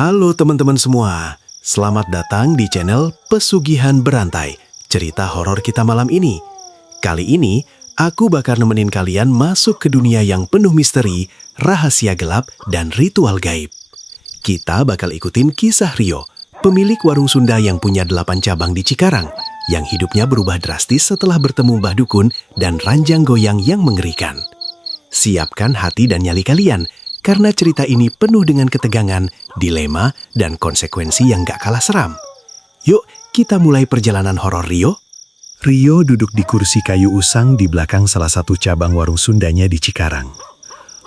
Halo teman-teman semua, selamat datang di channel Pesugihan Berantai, cerita horor kita malam ini. Kali ini, aku bakal nemenin kalian masuk ke dunia yang penuh misteri, rahasia gelap, dan ritual gaib. Kita bakal ikutin kisah Rio, pemilik warung Sunda yang punya 8 cabang di Cikarang, yang hidupnya berubah drastis setelah bertemu Mbah Dukun dan ranjang goyang yang mengerikan. Siapkan hati dan nyali kalian, karena cerita ini penuh dengan ketegangan, dilema, dan konsekuensi yang gak kalah seram. Yuk, kita mulai perjalanan horor Rio. Rio duduk di kursi kayu usang di belakang salah satu cabang warung Sundanya di Cikarang.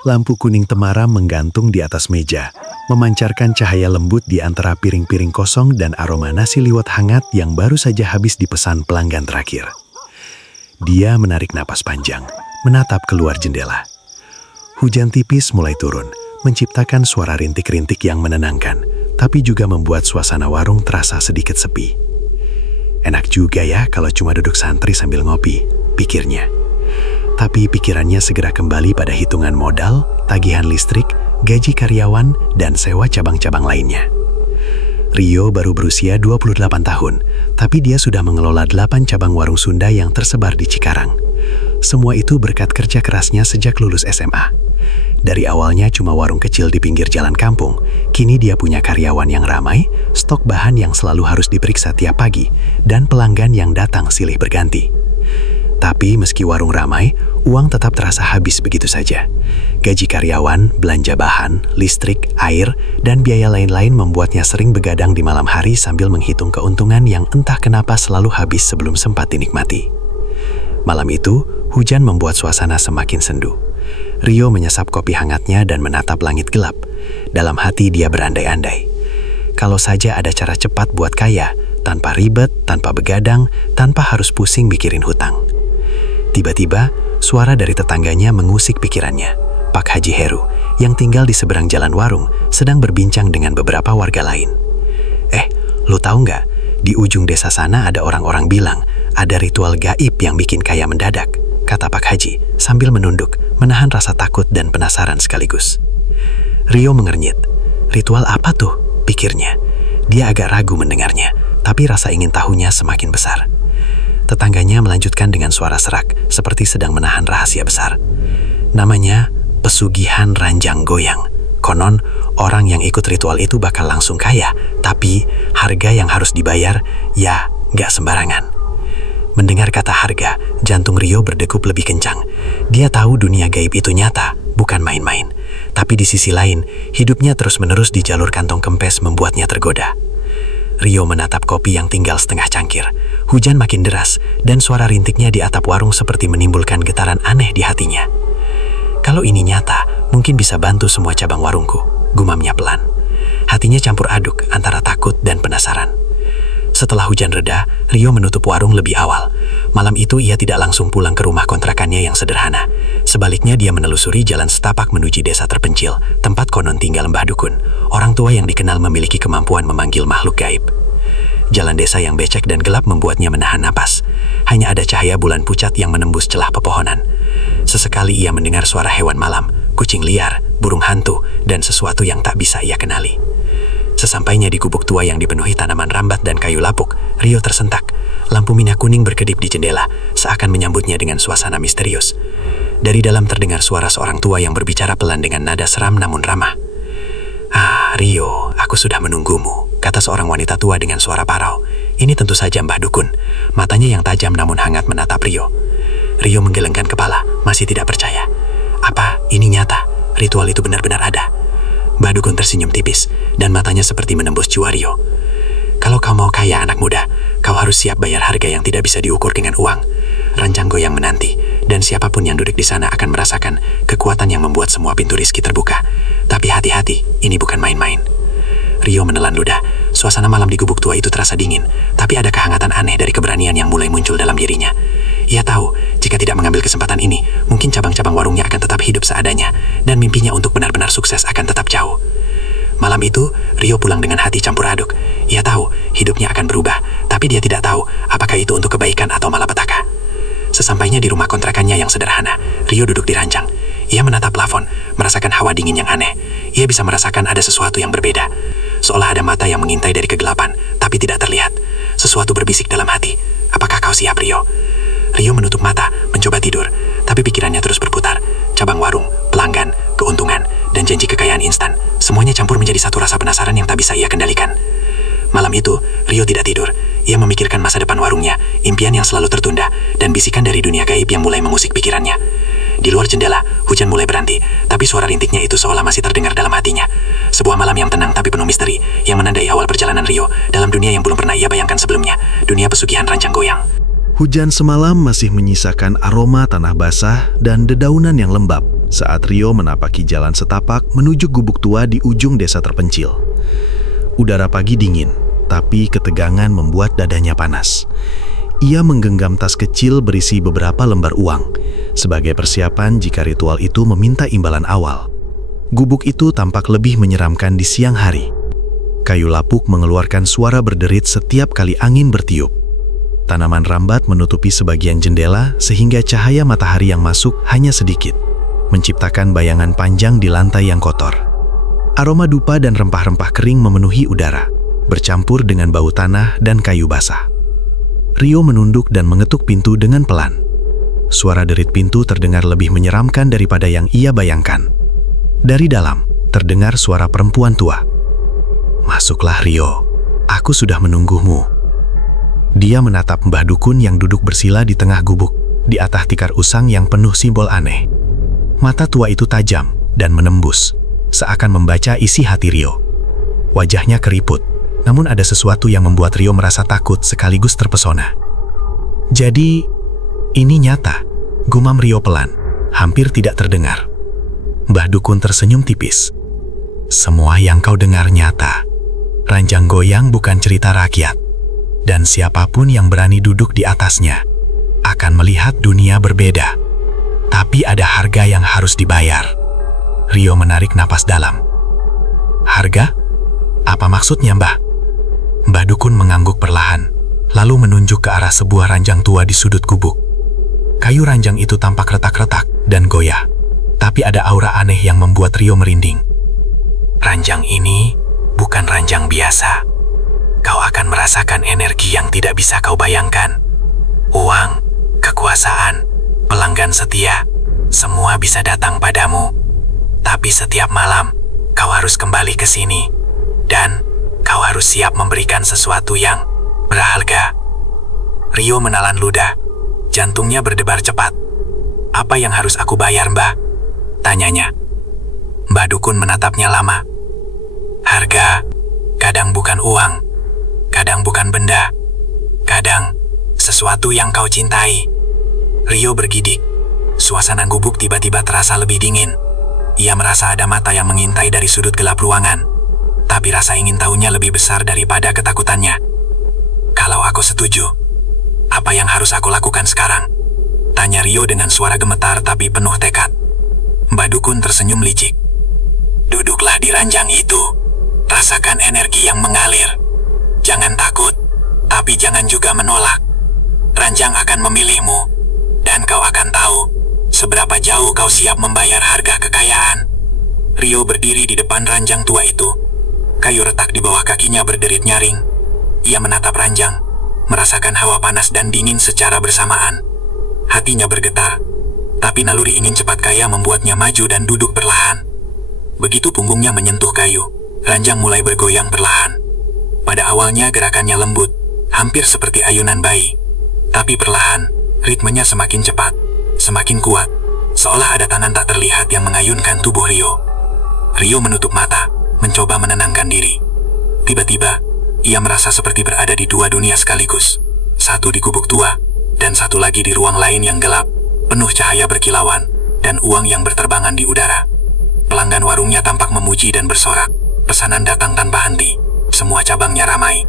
Lampu kuning temaram menggantung di atas meja, memancarkan cahaya lembut di antara piring-piring kosong dan aroma nasi liwet hangat yang baru saja habis dipesan pelanggan terakhir. Dia menarik napas panjang, menatap keluar jendela. Hujan tipis mulai turun, menciptakan suara rintik-rintik yang menenangkan, tapi juga membuat suasana warung terasa sedikit sepi. Enak juga ya kalau cuma duduk santri sambil ngopi, pikirnya. Tapi pikirannya segera kembali pada hitungan modal, tagihan listrik, gaji karyawan, dan sewa cabang-cabang lainnya. Rio baru berusia 28 tahun, tapi dia sudah mengelola 8 cabang warung Sunda yang tersebar di Cikarang. Semua itu berkat kerja kerasnya sejak lulus SMA. Dari awalnya cuma warung kecil di pinggir jalan kampung, kini dia punya karyawan yang ramai, stok bahan yang selalu harus diperiksa tiap pagi, dan pelanggan yang datang silih berganti. Tapi meski warung ramai, uang tetap terasa habis begitu saja. Gaji karyawan, belanja bahan, listrik, air, dan biaya lain-lain membuatnya sering begadang di malam hari sambil menghitung keuntungan yang entah kenapa selalu habis sebelum sempat dinikmati. Malam itu, hujan membuat suasana semakin sendu. Rio menyesap kopi hangatnya dan menatap langit gelap. Dalam hati dia berandai-andai. Kalau saja ada cara cepat buat kaya, tanpa ribet, tanpa begadang, tanpa harus pusing mikirin hutang. Tiba-tiba, suara dari tetangganya mengusik pikirannya. Pak Haji Heru, yang tinggal di seberang jalan warung, sedang berbincang dengan beberapa warga lain. Lu tahu nggak? Di ujung desa sana ada orang-orang bilang, ada ritual gaib yang bikin kaya mendadak, kata Pak Haji, sambil menunduk, menahan rasa takut dan penasaran sekaligus. Rio mengernyit. Ritual apa tuh? Pikirnya. Dia agak ragu mendengarnya, tapi rasa ingin tahunya semakin besar. Tetangganya melanjutkan dengan suara serak, seperti sedang menahan rahasia besar. Namanya Pesugihan Ranjang Goyang. Konon, orang yang ikut ritual itu bakal langsung kaya, tapi harga yang harus dibayar, ya gak sembarangan. Mendengar kata harga, jantung Rio berdegup lebih kencang. Dia tahu dunia gaib itu nyata, bukan main-main. Tapi di sisi lain, hidupnya terus-menerus di jalur kantong kempes membuatnya tergoda. Rio menatap kopi yang tinggal setengah cangkir. Hujan makin deras, dan suara rintiknya di atap warung seperti menimbulkan getaran aneh di hatinya. Kalau ini nyata, mungkin bisa bantu semua cabang warungku, gumamnya pelan. Hatinya campur aduk antara takut dan penasaran. Setelah hujan reda, Rio menutup warung lebih awal. Malam itu ia tidak langsung pulang ke rumah kontrakannya yang sederhana. Sebaliknya dia menelusuri jalan setapak menuju desa terpencil, tempat konon tinggal Mbah Dukun, orang tua yang dikenal memiliki kemampuan memanggil makhluk gaib. Jalan desa yang becek dan gelap membuatnya menahan napas. Hanya ada cahaya bulan pucat yang menembus celah pepohonan. Sesekali ia mendengar suara hewan malam, kucing liar, burung hantu, dan sesuatu yang tak bisa ia kenali. Sesampainya di gubuk tua yang dipenuhi tanaman rambat dan kayu lapuk, Rio tersentak. Lampu minyak kuning berkedip di jendela, seakan menyambutnya dengan suasana misterius. Dari dalam terdengar suara seorang tua yang berbicara pelan dengan nada seram namun ramah. Rio, aku sudah menunggumu, kata seorang wanita tua dengan suara parau. Ini tentu saja Mbah Dukun. Matanya yang tajam namun hangat menatap Rio. Rio menggelengkan kepala, masih tidak percaya. Apa ini nyata? Ritual itu benar-benar ada? Mbah Dukun tersenyum tipis, dan matanya seperti menembus jiwa Rio. Kalau kau mau kaya anak muda, kau harus siap bayar harga yang tidak bisa diukur dengan uang. Ranjang goyang menanti, dan siapapun yang duduk di sana akan merasakan kekuatan yang membuat semua pintu rizki terbuka. Tapi hati-hati, ini bukan main-main. Rio menelan ludah. Suasana malam di gubuk tua itu terasa dingin, tapi ada kehangatan aneh dari keberanian yang mulai muncul dalam dirinya. Ia tahu, jika tidak mengambil kesempatan ini, mungkin cabang-cabang warungnya akan tetap hidup seadanya, dan mimpinya untuk benar-benar sukses akan tetap jauh. Malam itu, Rio pulang dengan hati campur aduk. Ia tahu, hidupnya akan berubah, tapi dia tidak tahu apakah itu untuk kebaikan atau malapetaka. Sesampainya di rumah kontrakannya yang sederhana, Rio duduk di ranjang. Ia menatap plafon, merasakan hawa dingin yang aneh. Ia bisa merasakan ada sesuatu yang berbeda. seolah ada mata yang mengintai dari kegelapan, tapi tidak terlihat. Sesuatu berbisik dalam hati. Apakah kau siap, Rio? Rio menutup mata, mencoba tidur, tapi pikirannya terus berputar. Cabang warung, pelanggan, keuntungan, dan janji kekayaan instan. Semuanya campur menjadi satu rasa penasaran yang tak bisa ia kendalikan. Malam itu, Rio tidak tidur. Ia memikirkan masa depan warungnya, impian yang selalu tertunda, dan bisikan dari dunia gaib yang mulai mengusik pikirannya. Di luar jendela, hujan mulai berhenti, tapi suara rintiknya itu seolah masih terdengar dalam hatinya. Sebuah malam yang tenang tapi penuh misteri, yang menandai awal perjalanan Rio dalam dunia yang belum pernah ia bayangkan sebelumnya, dunia pesugihan Ranjang Goyang. Hujan semalam masih menyisakan aroma tanah basah dan dedaunan yang lembab saat Rio menapaki jalan setapak menuju gubuk tua di ujung desa terpencil. Udara pagi dingin, tapi ketegangan membuat dadanya panas. Ia menggenggam tas kecil berisi beberapa lembar uang, sebagai persiapan jika ritual itu meminta imbalan awal. Gubuk itu tampak lebih menyeramkan di siang hari. Kayu lapuk mengeluarkan suara berderit setiap kali angin bertiup. Tanaman rambat menutupi sebagian jendela sehingga cahaya matahari yang masuk hanya sedikit, menciptakan bayangan panjang di lantai yang kotor. Aroma dupa dan rempah-rempah kering memenuhi udara, bercampur dengan bau tanah dan kayu basah. Rio menunduk dan mengetuk pintu dengan pelan. Suara derit pintu terdengar lebih menyeramkan daripada yang ia bayangkan. Dari dalam, terdengar suara perempuan tua. "Masuklah, Rio. Aku sudah menunggumu." Dia menatap Mbah Dukun yang duduk bersila di tengah gubuk, di atas tikar usang yang penuh simbol aneh. Mata tua itu tajam dan menembus, seakan membaca isi hati Rio. Wajahnya keriput, namun ada sesuatu yang membuat Rio merasa takut sekaligus terpesona. "Jadi, ini nyata," gumam Rio pelan, hampir tidak terdengar. Mbah Dukun tersenyum tipis. "Semua yang kau dengar nyata. Ranjang Goyang bukan cerita rakyat. Dan siapapun yang berani duduk di atasnya akan melihat dunia berbeda. Tapi ada harga yang harus dibayar." Rio menarik napas dalam. "Harga? Apa maksudnya, Mbah?" Mbah Dukun mengangguk perlahan, lalu menunjuk ke arah sebuah ranjang tua di sudut gubuk. Kayu ranjang itu tampak retak-retak dan goyah, tapi ada aura aneh yang membuat Rio merinding. "Ranjang ini bukan ranjang biasa. Kau akan merasakan energi yang tidak bisa kau bayangkan. Uang, kekuasaan, pelanggan setia, semua bisa datang padamu. Tapi setiap malam, kau harus kembali ke sini. Dan kau harus siap memberikan sesuatu yang berharga." Rio menelan ludah. Jantungnya berdebar cepat. "Apa yang harus aku bayar, Mbah?" tanyanya. Mbah Dukun menatapnya lama. "Harga kadang bukan uang. Kadang bukan benda, kadang sesuatu yang kau cintai." Rio bergidik. Suasana gubuk tiba-tiba terasa lebih dingin. Ia merasa ada mata yang mengintai dari sudut gelap ruangan, tapi rasa ingin tahunya lebih besar daripada ketakutannya. "Kalau aku setuju, apa yang harus aku lakukan sekarang?" tanya Rio dengan suara gemetar tapi penuh tekad. Mbah Dukun tersenyum licik. "Duduklah di ranjang itu, rasakan energi yang mengalir. Jangan takut, tapi jangan juga menolak. Ranjang akan memilihmu, dan kau akan tahu seberapa jauh kau siap membayar harga kekayaan." Rio berdiri di depan ranjang tua itu. Kayu retak di bawah kakinya berderit nyaring. Ia menatap ranjang, merasakan hawa panas dan dingin secara bersamaan. Hatinya bergetar, tapi naluri ingin cepat kaya membuatnya maju dan duduk perlahan. Begitu punggungnya menyentuh kayu, ranjang mulai bergoyang perlahan. Pada awalnya gerakannya lembut, hampir seperti ayunan bayi. Tapi perlahan, ritmenya semakin cepat, semakin kuat, seolah ada tangan tak terlihat yang mengayunkan tubuh Rio. Rio menutup mata, mencoba menenangkan diri. Tiba-tiba, ia merasa seperti berada di dua dunia sekaligus. Satu di gubuk tua, dan satu lagi di ruang lain yang gelap, penuh cahaya berkilauan, dan uang yang berterbangan di udara. Pelanggan warungnya tampak memuji dan bersorak. Pesanan datang tanpa henti. Semua cabangnya ramai.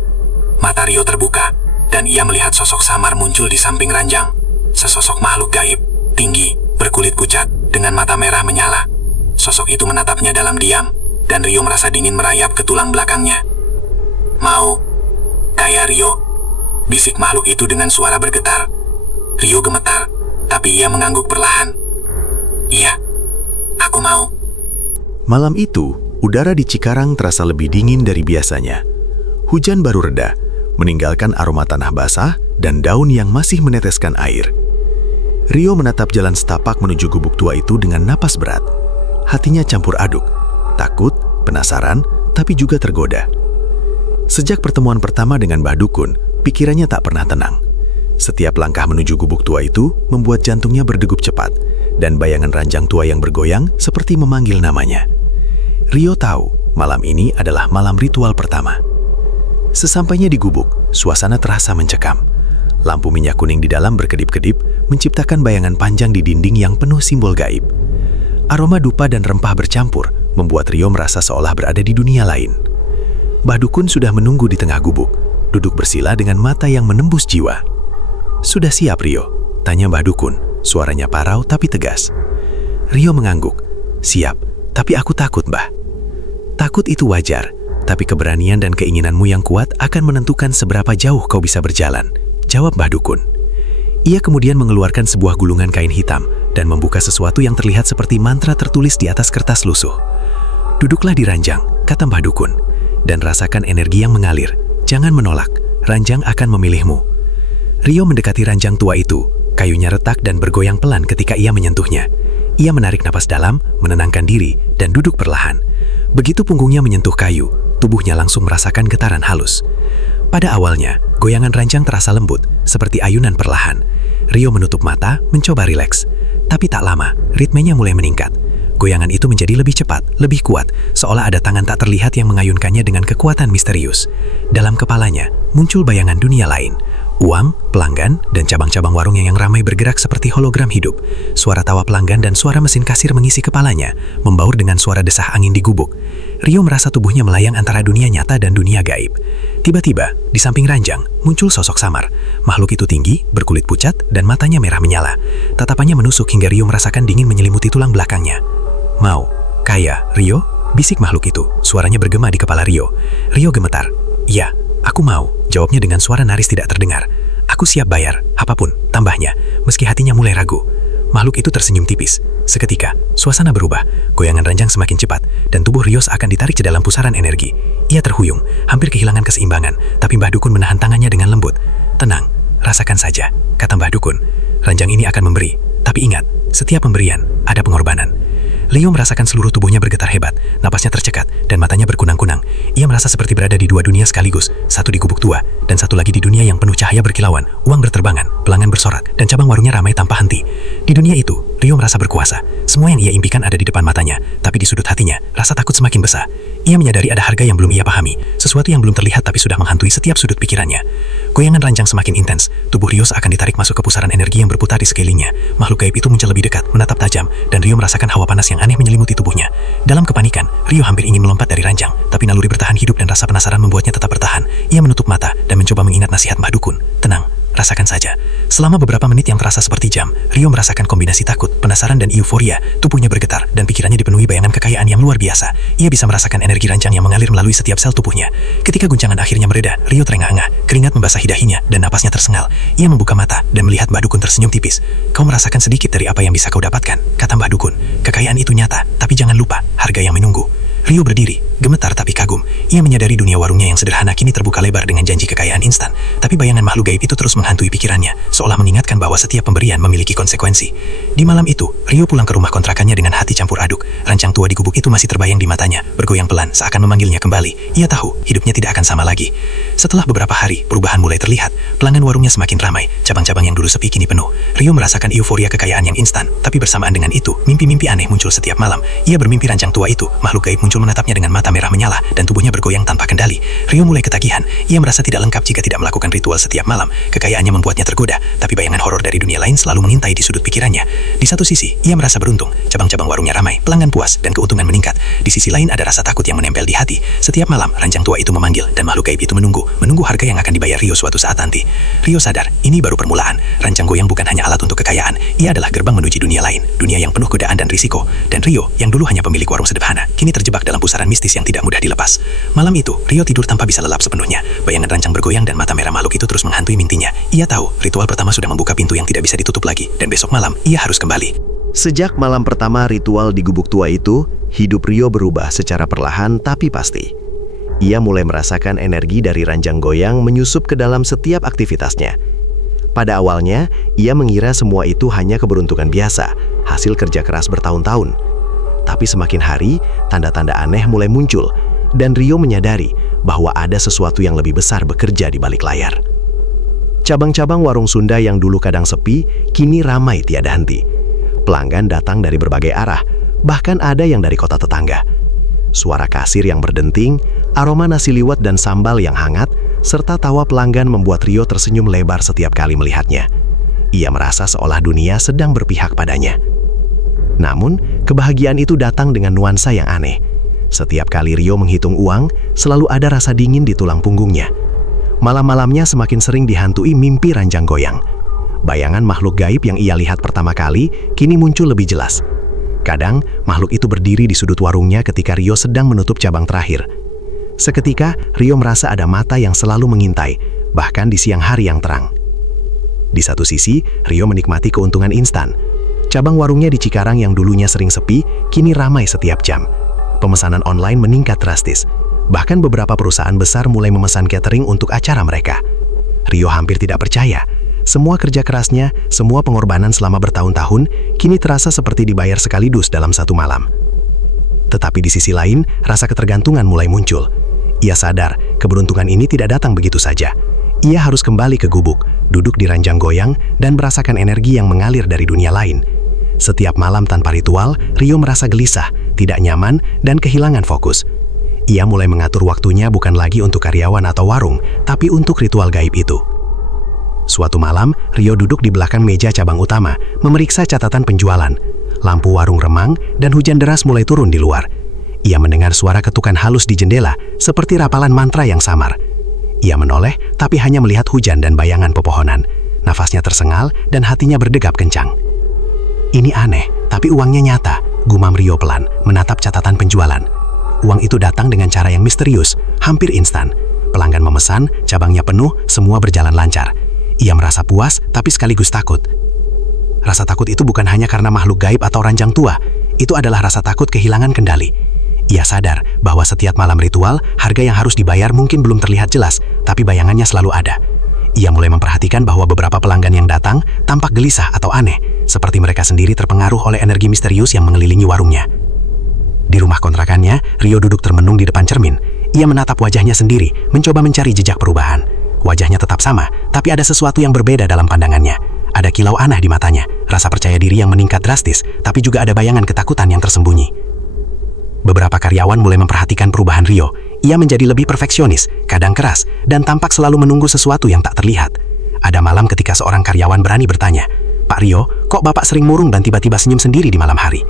Mata Rio terbuka, dan ia melihat sosok samar muncul di samping ranjang. Sesosok makhluk gaib, tinggi, berkulit pucat, dengan mata merah menyala. Sosok itu menatapnya dalam diam, dan Rio merasa dingin merayap ke tulang belakangnya. "Mau kaya, Rio?" bisik makhluk itu dengan suara bergetar. Rio gemetar, tapi ia mengangguk perlahan. "Iya, aku mau." Malam itu, Udara di Cikarang terasa lebih dingin dari biasanya. Hujan baru reda, meninggalkan aroma tanah basah dan daun yang masih meneteskan air. Rio menatap jalan setapak menuju gubuk tua itu dengan napas berat. Hatinya campur aduk, takut, penasaran, tapi juga tergoda. Sejak pertemuan pertama dengan Mbah Dukun, pikirannya tak pernah tenang. Setiap langkah menuju gubuk tua itu membuat jantungnya berdegup cepat, dan bayangan ranjang tua yang bergoyang seperti memanggil namanya. Rio tahu malam ini adalah malam ritual pertama. Sesampainya di gubuk, suasana terasa mencekam. Lampu minyak kuning di dalam berkedip-kedip, menciptakan bayangan panjang di dinding yang penuh simbol gaib. Aroma dupa dan rempah bercampur, membuat Rio merasa seolah berada di dunia lain. Mbah Dukun sudah menunggu di tengah gubuk, duduk bersila dengan mata yang menembus jiwa. "Sudah siap, Rio?" tanya Mbah Dukun, suaranya parau tapi tegas. Rio mengangguk. "Siap, tapi aku takut, Mbah." "Takut itu wajar, tapi keberanian dan keinginanmu yang kuat akan menentukan seberapa jauh kau bisa berjalan," jawab Mbah Dukun. Ia kemudian mengeluarkan sebuah gulungan kain hitam dan membuka sesuatu yang terlihat seperti mantra tertulis di atas kertas lusuh. "Duduklah di ranjang," kata Mbah Dukun, "dan rasakan energi yang mengalir. Jangan menolak, ranjang akan memilihmu." Rio mendekati ranjang tua itu. Kayunya retak dan bergoyang pelan ketika ia menyentuhnya. Ia menarik napas dalam, menenangkan diri, dan duduk perlahan. Begitu punggungnya menyentuh kayu, tubuhnya langsung merasakan getaran halus. Pada awalnya, goyangan ranjang terasa lembut, seperti ayunan perlahan. Rio menutup mata, mencoba rileks. Tapi tak lama, ritmenya mulai meningkat. Goyangan itu menjadi lebih cepat, lebih kuat, seolah ada tangan tak terlihat yang mengayunkannya dengan kekuatan misterius. Dalam kepalanya, muncul bayangan dunia lain. Uang, pelanggan, dan cabang-cabang warung yang ramai bergerak seperti hologram hidup. Suara tawa pelanggan dan suara mesin kasir mengisi kepalanya, membaur dengan suara desah angin di gubuk. Rio merasa tubuhnya melayang antara dunia nyata dan dunia gaib. Tiba-tiba, di samping ranjang, muncul sosok samar. Makhluk itu tinggi, berkulit pucat, dan matanya merah menyala. Tatapannya menusuk hingga Rio merasakan dingin menyelimuti tulang belakangnya. "Mau, kaya, Rio?" bisik makhluk itu. Suaranya bergema di kepala Rio. Rio gemetar. "Ya, aku mau," jawabnya dengan suara nyaris tidak terdengar. "Aku siap bayar, apapun," tambahnya, meski hatinya mulai ragu. Makhluk itu tersenyum tipis. Seketika, suasana berubah, goyangan ranjang semakin cepat, dan tubuh Rio akan ditarik ke dalam pusaran energi. Ia terhuyung, hampir kehilangan keseimbangan, tapi Mbah Dukun menahan tangannya dengan lembut. "Tenang, rasakan saja," kata Mbah Dukun. "Ranjang ini akan memberi, tapi ingat, setiap pemberian ada pengorbanan." Rio merasakan seluruh tubuhnya bergetar hebat, napasnya tercekat, dan matanya berkunang-kunang. Ia merasa seperti berada di dua dunia sekaligus, satu di gubuk tua, dan satu lagi di dunia yang penuh cahaya berkilauan, uang berterbangan, pelanggan bersorak, dan cabang warungnya ramai tanpa henti. Di dunia itu, Rio merasa berkuasa. Semua yang ia impikan ada di depan matanya, tapi di sudut hatinya, rasa takut semakin besar. Ia menyadari ada harga yang belum ia pahami, sesuatu yang belum terlihat tapi sudah menghantui setiap sudut pikirannya. Goyangan ranjang semakin intens, tubuh Rio akan ditarik masuk ke pusaran energi yang berputar di sekelilingnya. Makhluk gaib itu muncul lebih dekat, menatap tajam, dan Rio merasakan hawa panas yang aneh menyelimuti tubuhnya. Dalam kepanikan, Rio hampir ingin melompat dari ranjang, tapi naluri bertahan hidup dan rasa penasaran membuatnya tetap bertahan. Ia menutup mata dan mencoba mengingat nasihat Mbah Dukun. "Tenang, rasakan saja." Selama beberapa menit yang terasa seperti jam, Rio merasakan kombinasi takut, penasaran, dan euforia. Tubuhnya bergetar, dan pikirannya dipenuhi bayangan kekayaan yang luar biasa. Ia bisa merasakan energi ranjang yang mengalir melalui setiap sel tubuhnya. Ketika guncangan akhirnya mereda, Rio terengah-engah, keringat membasahi dahinya, dan napasnya tersengal. Ia membuka mata dan melihat Mbah Dukun tersenyum tipis. "Kau merasakan sedikit dari apa yang bisa kau dapatkan," kata Mbah Dukun. "Kekayaan itu nyata, tapi jangan lupa, harga yang menunggu." Rio berdiri, gemetar tapi kagum. Ia menyadari dunia warungnya yang sederhana kini terbuka lebar dengan janji kekayaan instan. Tapi bayangan makhluk gaib itu terus menghantui pikirannya, seolah mengingatkan bahwa setiap pemberian memiliki konsekuensi. Di malam itu, Rio pulang ke rumah kontrakannya dengan hati campur aduk. Ranjang tua di gubuk itu masih terbayang di matanya, bergoyang pelan seakan memanggilnya kembali. Ia tahu, hidupnya tidak akan sama lagi. Setelah beberapa hari, perubahan mulai terlihat. Pelanggan warungnya semakin ramai, cabang-cabang yang dulu sepi kini penuh. Rio merasakan euforia kekayaan yang instan, tapi bersamaan dengan itu, mimpi-mimpi aneh muncul setiap malam. Ia bermimpi ranjang tua itu, makhluk gaib muncul menatapnya dengan mata merah menyala dan tubuhnya bergoyang tanpa kendali. Rio mulai ketagihan. Ia merasa tidak lengkap jika tidak melakukan ritual setiap malam. Kekayaannya membuatnya tergoda, tapi bayangan horor dari dunia lain selalu mengintai di sudut pikirannya. Di satu sisi, ia merasa beruntung. Cabang-cabang warungnya ramai, pelanggan puas, dan keuntungan meningkat. Di sisi lain ada rasa takut yang menempel di hati. Setiap malam, ranjang tua itu memanggil dan makhluk gaib itu menunggu harga yang akan dibayar Rio suatu saat nanti. Rio sadar, ini baru permulaan. Ranjang goyang bukan hanya alat untuk kekayaan. Ia adalah gerbang menuju dunia lain, dunia yang penuh godaan dan risiko. Dan Rio, yang dulu hanya pemilik warung sederhana, kini terjebak dalam pusaran mistis yang tidak mudah dilepas. Malam itu, Rio tidur tanpa bisa lelap sepenuhnya. Bayangan ranjang bergoyang dan mata merah makhluk itu terus menghantui mimpinya. Ia tahu, ritual pertama sudah membuka pintu yang tidak bisa ditutup lagi, dan besok malam, ia harus kembali. Sejak malam pertama ritual di gubuk tua itu, hidup Rio berubah secara perlahan tapi pasti. Ia mulai merasakan energi dari ranjang goyang menyusup ke dalam setiap aktivitasnya. Pada awalnya, ia mengira semua itu hanya keberuntungan biasa, hasil kerja keras bertahun-tahun. Tapi semakin hari, tanda-tanda aneh mulai muncul, dan Rio menyadari bahwa ada sesuatu yang lebih besar bekerja di balik layar. Cabang-cabang warung Sunda yang dulu kadang sepi, kini ramai tiada henti. Pelanggan datang dari berbagai arah, bahkan ada yang dari kota tetangga. Suara kasir yang berdenting, aroma nasi liwet dan sambal yang hangat, serta tawa pelanggan membuat Rio tersenyum lebar setiap kali melihatnya. Ia merasa seolah dunia sedang berpihak padanya. Namun, kebahagiaan itu datang dengan nuansa yang aneh. Setiap kali Rio menghitung uang, selalu ada rasa dingin di tulang punggungnya. Malam-malamnya semakin sering dihantui mimpi ranjang goyang. Bayangan makhluk gaib yang ia lihat pertama kali, kini muncul lebih jelas. Kadang, makhluk itu berdiri di sudut warungnya ketika Rio sedang menutup cabang terakhir. Seketika, Rio merasa ada mata yang selalu mengintai, bahkan di siang hari yang terang. Di satu sisi, Rio menikmati keuntungan instan. Cabang warungnya di Cikarang yang dulunya sering sepi, kini ramai setiap jam. Pemesanan online meningkat drastis. Bahkan beberapa perusahaan besar mulai memesan catering untuk acara mereka. Rio hampir tidak percaya. Semua kerja kerasnya, semua pengorbanan selama bertahun-tahun, kini terasa seperti dibayar sekaligus dalam satu malam. Tetapi di sisi lain, rasa ketergantungan mulai muncul. Ia sadar, keberuntungan ini tidak datang begitu saja. Ia harus kembali ke gubuk, duduk di ranjang goyang, dan merasakan energi yang mengalir dari dunia lain. Setiap malam tanpa ritual, Rio merasa gelisah, tidak nyaman, dan kehilangan fokus. Ia mulai mengatur waktunya bukan lagi untuk karyawan atau warung, tapi untuk ritual gaib itu. Suatu malam, Rio duduk di belakang meja cabang utama, memeriksa catatan penjualan. Lampu warung remang, dan hujan deras mulai turun di luar. Ia mendengar suara ketukan halus di jendela, seperti rapalan mantra yang samar. Ia menoleh, tapi hanya melihat hujan dan bayangan pepohonan. Nafasnya tersengal, dan hatinya berdegap kencang. Ini aneh, tapi uangnya nyata, gumam Rio pelan, menatap catatan penjualan. Uang itu datang dengan cara yang misterius, hampir instan. Pelanggan memesan, cabangnya penuh, semua berjalan lancar. Ia merasa puas, tapi sekaligus takut. Rasa takut itu bukan hanya karena makhluk gaib atau ranjang tua. Itu adalah rasa takut kehilangan kendali. Ia sadar bahwa setiap malam ritual, harga yang harus dibayar mungkin belum terlihat jelas, tapi bayangannya selalu ada. Ia mulai memperhatikan bahwa beberapa pelanggan yang datang tampak gelisah atau aneh, seperti mereka sendiri terpengaruh oleh energi misterius yang mengelilingi warungnya. Di rumah kontrakannya, Rio duduk termenung di depan cermin. Ia menatap wajahnya sendiri, mencoba mencari jejak perubahan. Wajahnya tetap sama, tapi ada sesuatu yang berbeda dalam pandangannya. Ada kilau aneh di matanya, rasa percaya diri yang meningkat drastis, tapi juga ada bayangan ketakutan yang tersembunyi. Beberapa karyawan mulai memperhatikan perubahan Rio. Ia menjadi lebih perfeksionis, kadang keras, dan tampak selalu menunggu sesuatu yang tak terlihat. Ada malam ketika seorang karyawan berani bertanya, "Pak Rio, kok Bapak sering murung dan tiba-tiba senyum sendiri di malam hari?"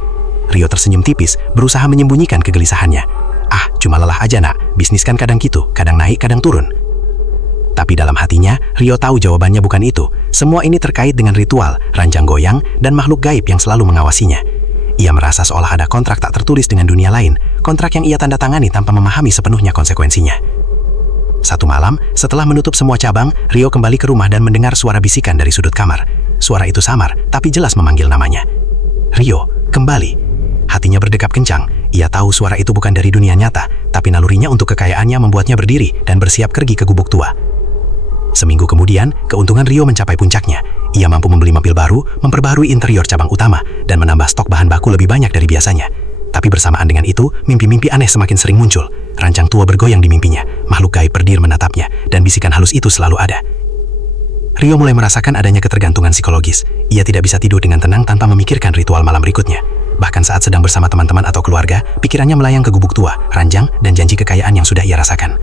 Rio tersenyum tipis, berusaha menyembunyikan kegelisahannya. "Ah, cuma lelah aja nak, bisnis kan kadang gitu, kadang naik, kadang turun." Tapi dalam hatinya, Rio tahu jawabannya bukan itu. Semua ini terkait dengan ritual, ranjang goyang, dan makhluk gaib yang selalu mengawasinya. Ia merasa seolah ada kontrak tak tertulis dengan dunia lain, kontrak yang ia tanda tangani tanpa memahami sepenuhnya konsekuensinya. Satu malam, setelah menutup semua cabang, Rio kembali ke rumah dan mendengar suara bisikan dari sudut kamar. Suara itu samar, tapi jelas memanggil namanya. "Rio, kembali." Hatinya berdegap kencang. Ia tahu suara itu bukan dari dunia nyata, tapi nalurinya untuk kekayaannya membuatnya berdiri dan bersiap pergi ke gubuk tua. Seminggu kemudian, keuntungan Rio mencapai puncaknya. Ia mampu membeli mobil baru, memperbaharui interior cabang utama, dan menambah stok bahan baku lebih banyak dari biasanya. Tapi bersamaan dengan itu, mimpi-mimpi aneh semakin sering muncul. Ranjang tua bergoyang di mimpinya, makhluk gaib berdiri menatapnya, dan bisikan halus itu selalu ada. Rio mulai merasakan adanya ketergantungan psikologis. Ia tidak bisa tidur dengan tenang tanpa memikirkan ritual malam berikutnya. Bahkan saat sedang bersama teman-teman atau keluarga, pikirannya melayang ke gubuk tua, ranjang, dan janji kekayaan yang sudah ia rasakan.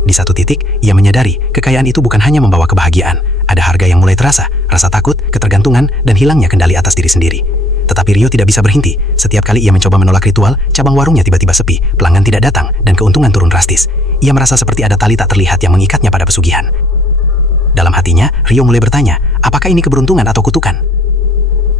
Di satu titik, ia menyadari kekayaan itu bukan hanya membawa kebahagiaan. Ada harga yang mulai terasa, rasa takut, ketergantungan, dan hilangnya kendali atas diri sendiri. Tetapi Rio tidak bisa berhenti. Setiap kali ia mencoba menolak ritual, cabang warungnya tiba-tiba sepi, pelanggan tidak datang, dan keuntungan turun drastis. Ia merasa seperti ada tali tak terlihat yang mengikatnya pada pesugihan. Dalam hatinya, Rio mulai bertanya, apakah ini keberuntungan atau kutukan?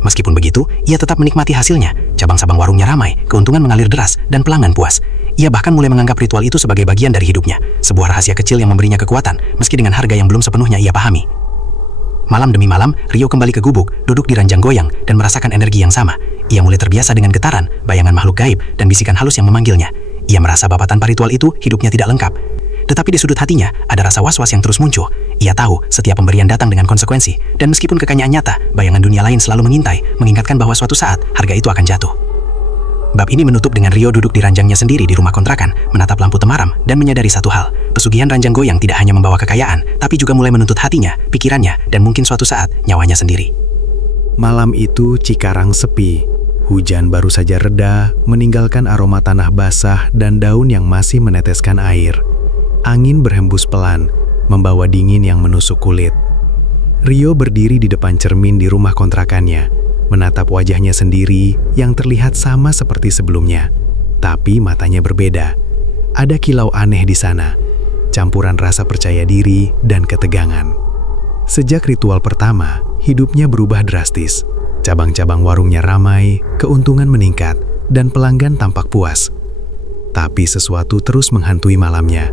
Meskipun begitu, ia tetap menikmati hasilnya. Cabang-cabang warungnya ramai, keuntungan mengalir deras, dan pelanggan puas. Ia bahkan mulai menganggap ritual itu sebagai bagian dari hidupnya, sebuah rahasia kecil yang memberinya kekuatan, meski dengan harga yang belum sepenuhnya ia pahami. Malam demi malam, Rio kembali ke gubuk, duduk di ranjang goyang, dan merasakan energi yang sama. Ia mulai terbiasa dengan getaran, bayangan makhluk gaib, dan bisikan halus yang memanggilnya. Ia merasa bahwa tanpa ritual itu, hidupnya tidak lengkap. Tetapi di sudut hatinya, ada rasa was-was yang terus muncul. Ia tahu setiap pemberian datang dengan konsekuensi, dan meskipun kekayaan nyata, bayangan dunia lain selalu mengintai, mengingatkan bahwa suatu saat, harga itu akan jatuh. Bab ini menutup dengan Rio duduk di ranjangnya sendiri di rumah kontrakan, menatap lampu temaram, dan menyadari satu hal. Pesugihan ranjang goyang tidak hanya membawa kekayaan, tapi juga mulai menuntut hatinya, pikirannya, dan mungkin suatu saat, nyawanya sendiri. Malam itu Cikarang sepi. Hujan baru saja reda, meninggalkan aroma tanah basah dan daun yang masih meneteskan air. Angin berhembus pelan, membawa dingin yang menusuk kulit. Rio berdiri di depan cermin di rumah kontrakannya, menatap wajahnya sendiri yang terlihat sama seperti sebelumnya. Tapi matanya berbeda. Ada kilau aneh di sana, campuran rasa percaya diri dan ketegangan. Sejak ritual pertama, hidupnya berubah drastis. Cabang-cabang warungnya ramai, keuntungan meningkat, dan pelanggan tampak puas. Tapi sesuatu terus menghantui malamnya.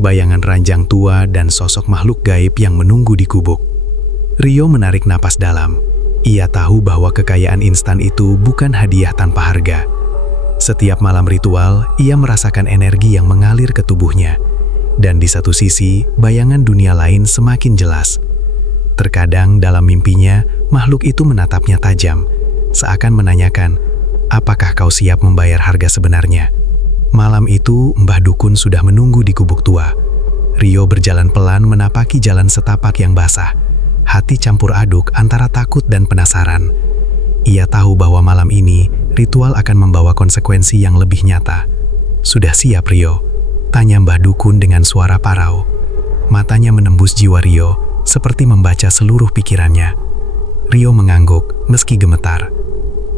Bayangan ranjang tua dan sosok makhluk gaib yang menunggu di gubuk. Rio menarik napas dalam. Ia tahu bahwa kekayaan instan itu bukan hadiah tanpa harga. Setiap malam ritual, ia merasakan energi yang mengalir ke tubuhnya. Dan di satu sisi, bayangan dunia lain semakin jelas. Terkadang dalam mimpinya, makhluk itu menatapnya tajam, seakan menanyakan, apakah kau siap membayar harga sebenarnya? Malam itu, Mbah Dukun sudah menunggu di gubuk tua. Rio berjalan pelan menapaki jalan setapak yang basah. Hati campur aduk antara takut dan penasaran. Ia tahu bahwa malam ini, ritual akan membawa konsekuensi yang lebih nyata. Sudah siap, Rio? Tanya Mbah Dukun dengan suara parau. Matanya menembus jiwa Rio, seperti membaca seluruh pikirannya. Rio mengangguk, meski gemetar.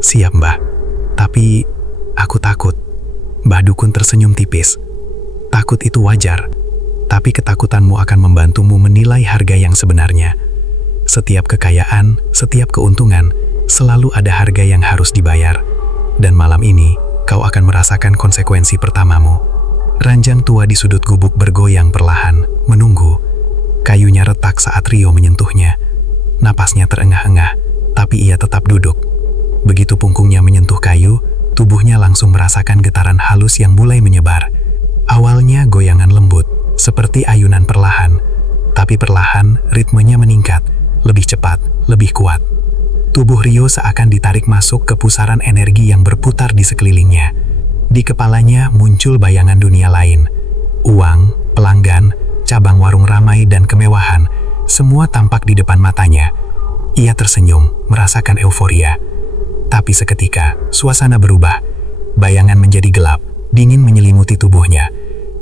Siap, Mbah. Tapi, aku takut. Mbah Dukun tersenyum tipis. Takut itu wajar, tapi ketakutanmu akan membantumu menilai harga yang sebenarnya. Setiap kekayaan, setiap keuntungan, selalu ada harga yang harus dibayar. Dan malam ini, kau akan merasakan konsekuensi pertamamu. Ranjang tua di sudut gubuk bergoyang perlahan, menunggu. Kayunya retak saat Rio menyentuhnya. Napasnya terengah-engah, tapi ia tetap duduk. Begitu pungkungnya menyentuh kayu, tubuhnya langsung merasakan getaran halus yang mulai menyebar. Awalnya goyangan lembut, seperti ayunan perlahan. Tapi perlahan, ritmenya meningkat. Lebih cepat, lebih kuat. Tubuh Rio seakan ditarik masuk ke pusaran energi yang berputar di sekelilingnya. Di kepalanya muncul bayangan dunia lain. Uang, pelanggan, cabang warung ramai dan kemewahan, semua tampak di depan matanya. Ia tersenyum, merasakan euforia. Tapi seketika, suasana berubah. Bayangan menjadi gelap, dingin menyelimuti tubuhnya.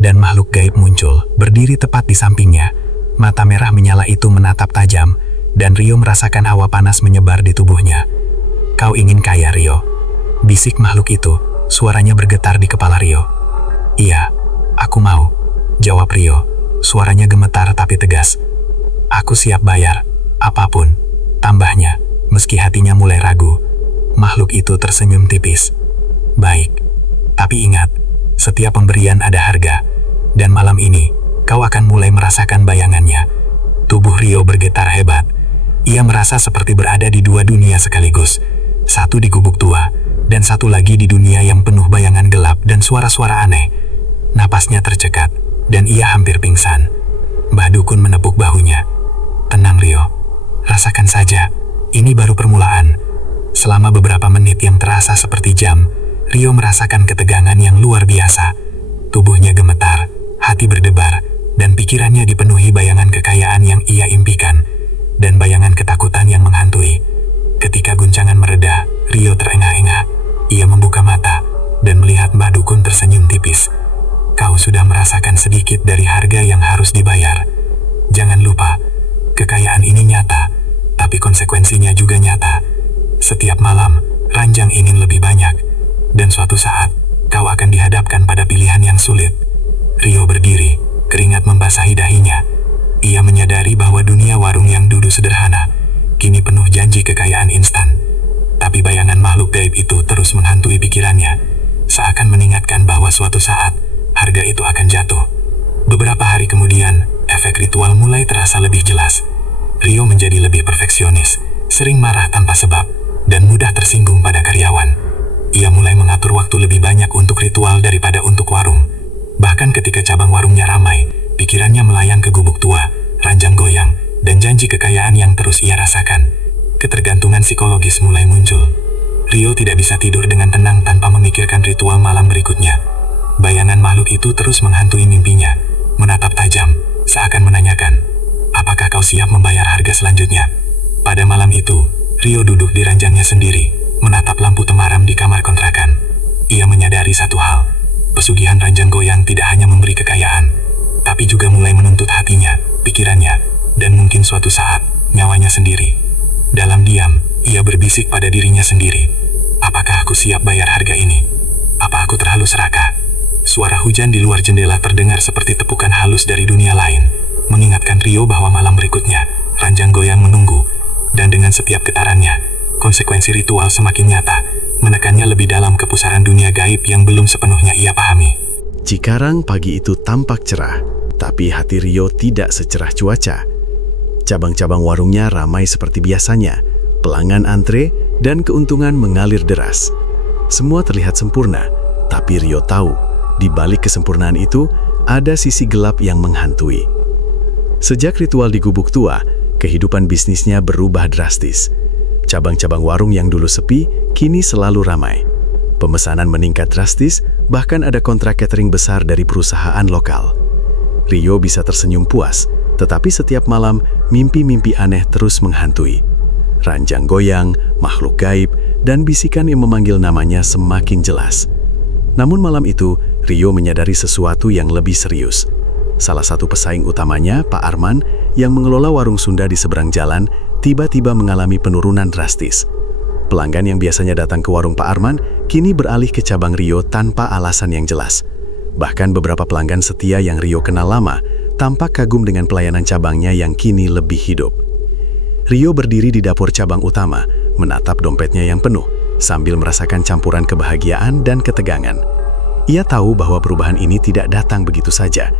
Dan makhluk gaib muncul, berdiri tepat di sampingnya. Mata merah menyala itu menatap tajam, dan Rio merasakan hawa panas menyebar di tubuhnya. Kau ingin kaya, Rio? Bisik makhluk itu, suaranya bergetar di kepala Rio. Iya, aku mau, jawab Rio. Suaranya gemetar tapi tegas. Aku siap bayar, apapun, tambahnya, meski hatinya mulai ragu. Makhluk itu tersenyum tipis. Baik, tapi ingat, setiap pemberian ada harga, dan malam ini, kau akan mulai merasakan bayangannya. Tubuh Rio bergetar hebat. Ia merasa seperti berada di dua dunia sekaligus. Satu di gubuk tua, dan satu lagi di dunia yang penuh bayangan gelap dan suara-suara aneh. Napasnya tercekat, dan ia hampir pingsan. Mbah Dukun menepuk bahunya. Tenang, Rio. Rasakan saja, ini baru permulaan. Selama beberapa menit yang terasa seperti jam, Rio merasakan ketegangan yang luar biasa. Tubuhnya gemetar, hati berdebar, dan pikirannya dipenuhi bayangan kekayaan yang ia impikan, dan bayangan ketakutan yang menghantui. Ketika guncangan mereda, Rio terengah-engah. Ia membuka mata, dan melihat Mbah Dukun tersenyum tipis. Kau sudah merasakan sedikit dari harga yang harus dibayar. Jangan lupa, kekayaan ini nyata, tapi konsekuensinya juga nyata. Setiap malam, ranjang ingin lebih banyak, dan suatu saat, kau akan dihadapkan pada pilihan yang sulit. Rio berdiri, keringat membasahi dahinya. Ia menyadari bahwa dunia warung yang dulu sederhana, kini penuh janji kekayaan instan. Tapi bayangan makhluk gaib itu terus menghantui pikirannya, seakan mengingatkan bahwa suatu saat, harga itu akan jatuh. Beberapa hari kemudian, efek ritual mulai terasa lebih jelas. Rio menjadi lebih perfeksionis, sering marah tanpa sebab, dan mudah tersinggung pada karyawan. Ia mulai mengatur waktu lebih banyak untuk ritual daripada untuk warung. Bahkan ketika cabang warungnya ramai, pikirannya melayang ke gubuk tua, ranjang goyang, dan janji kekayaan yang terus ia rasakan. Ketergantungan psikologis mulai muncul. Rio tidak bisa tidur dengan tenang tanpa memikirkan ritual malam berikutnya. Bayangan makhluk itu terus menghantui mimpinya, menatap tajam, seakan menanyakan, apakah kau siap membayar harga selanjutnya? Pada malam itu, Rio duduk di ranjangnya sendiri, menatap lampu temaram di kamar kontrakan. Ia menyadari satu hal, pesugihan ranjang goyang tidak hanya memberi kekayaan, tapi juga mulai menuntut hatinya, pikirannya, dan mungkin suatu saat, nyawanya sendiri. Dalam diam, ia berbisik pada dirinya sendiri, apakah aku siap bayar harga ini? Apa aku terlalu serakah? Suara hujan di luar jendela terdengar seperti tepukan halus dari dunia lain, mengingatkan Rio bahwa malam berikutnya, ranjang goyang menunggu, dan dengan setiap getarannya, konsekuensi ritual semakin nyata, menekannya lebih dalam ke pusaran dunia gaib yang belum sepenuhnya ia pahami. Cikarang pagi itu tampak cerah, tapi hati Rio tidak secerah cuaca. Cabang-cabang warungnya ramai seperti biasanya, pelanggan antre, dan keuntungan mengalir deras. Semua terlihat sempurna, tapi Rio tahu, di balik kesempurnaan itu, ada sisi gelap yang menghantui. Sejak ritual di gubuk tua, kehidupan bisnisnya berubah drastis. Cabang-cabang warung yang dulu sepi, kini selalu ramai. Pemesanan meningkat drastis, bahkan ada kontrak catering besar dari perusahaan lokal. Rio bisa tersenyum puas, tetapi setiap malam, mimpi-mimpi aneh terus menghantui. Ranjang goyang, makhluk gaib, dan bisikan yang memanggil namanya semakin jelas. Namun malam itu, Rio menyadari sesuatu yang lebih serius. Salah satu pesaing utamanya, Pak Arman, yang mengelola warung Sunda di seberang jalan, tiba-tiba mengalami penurunan drastis. Pelanggan yang biasanya datang ke warung Pak Arman, kini beralih ke cabang Rio tanpa alasan yang jelas. Bahkan beberapa pelanggan setia yang Rio kenal lama, tampak kagum dengan pelayanan cabangnya yang kini lebih hidup. Rio berdiri di dapur cabang utama, menatap dompetnya yang penuh, sambil merasakan campuran kebahagiaan dan ketegangan. Ia tahu bahwa perubahan ini tidak datang begitu saja.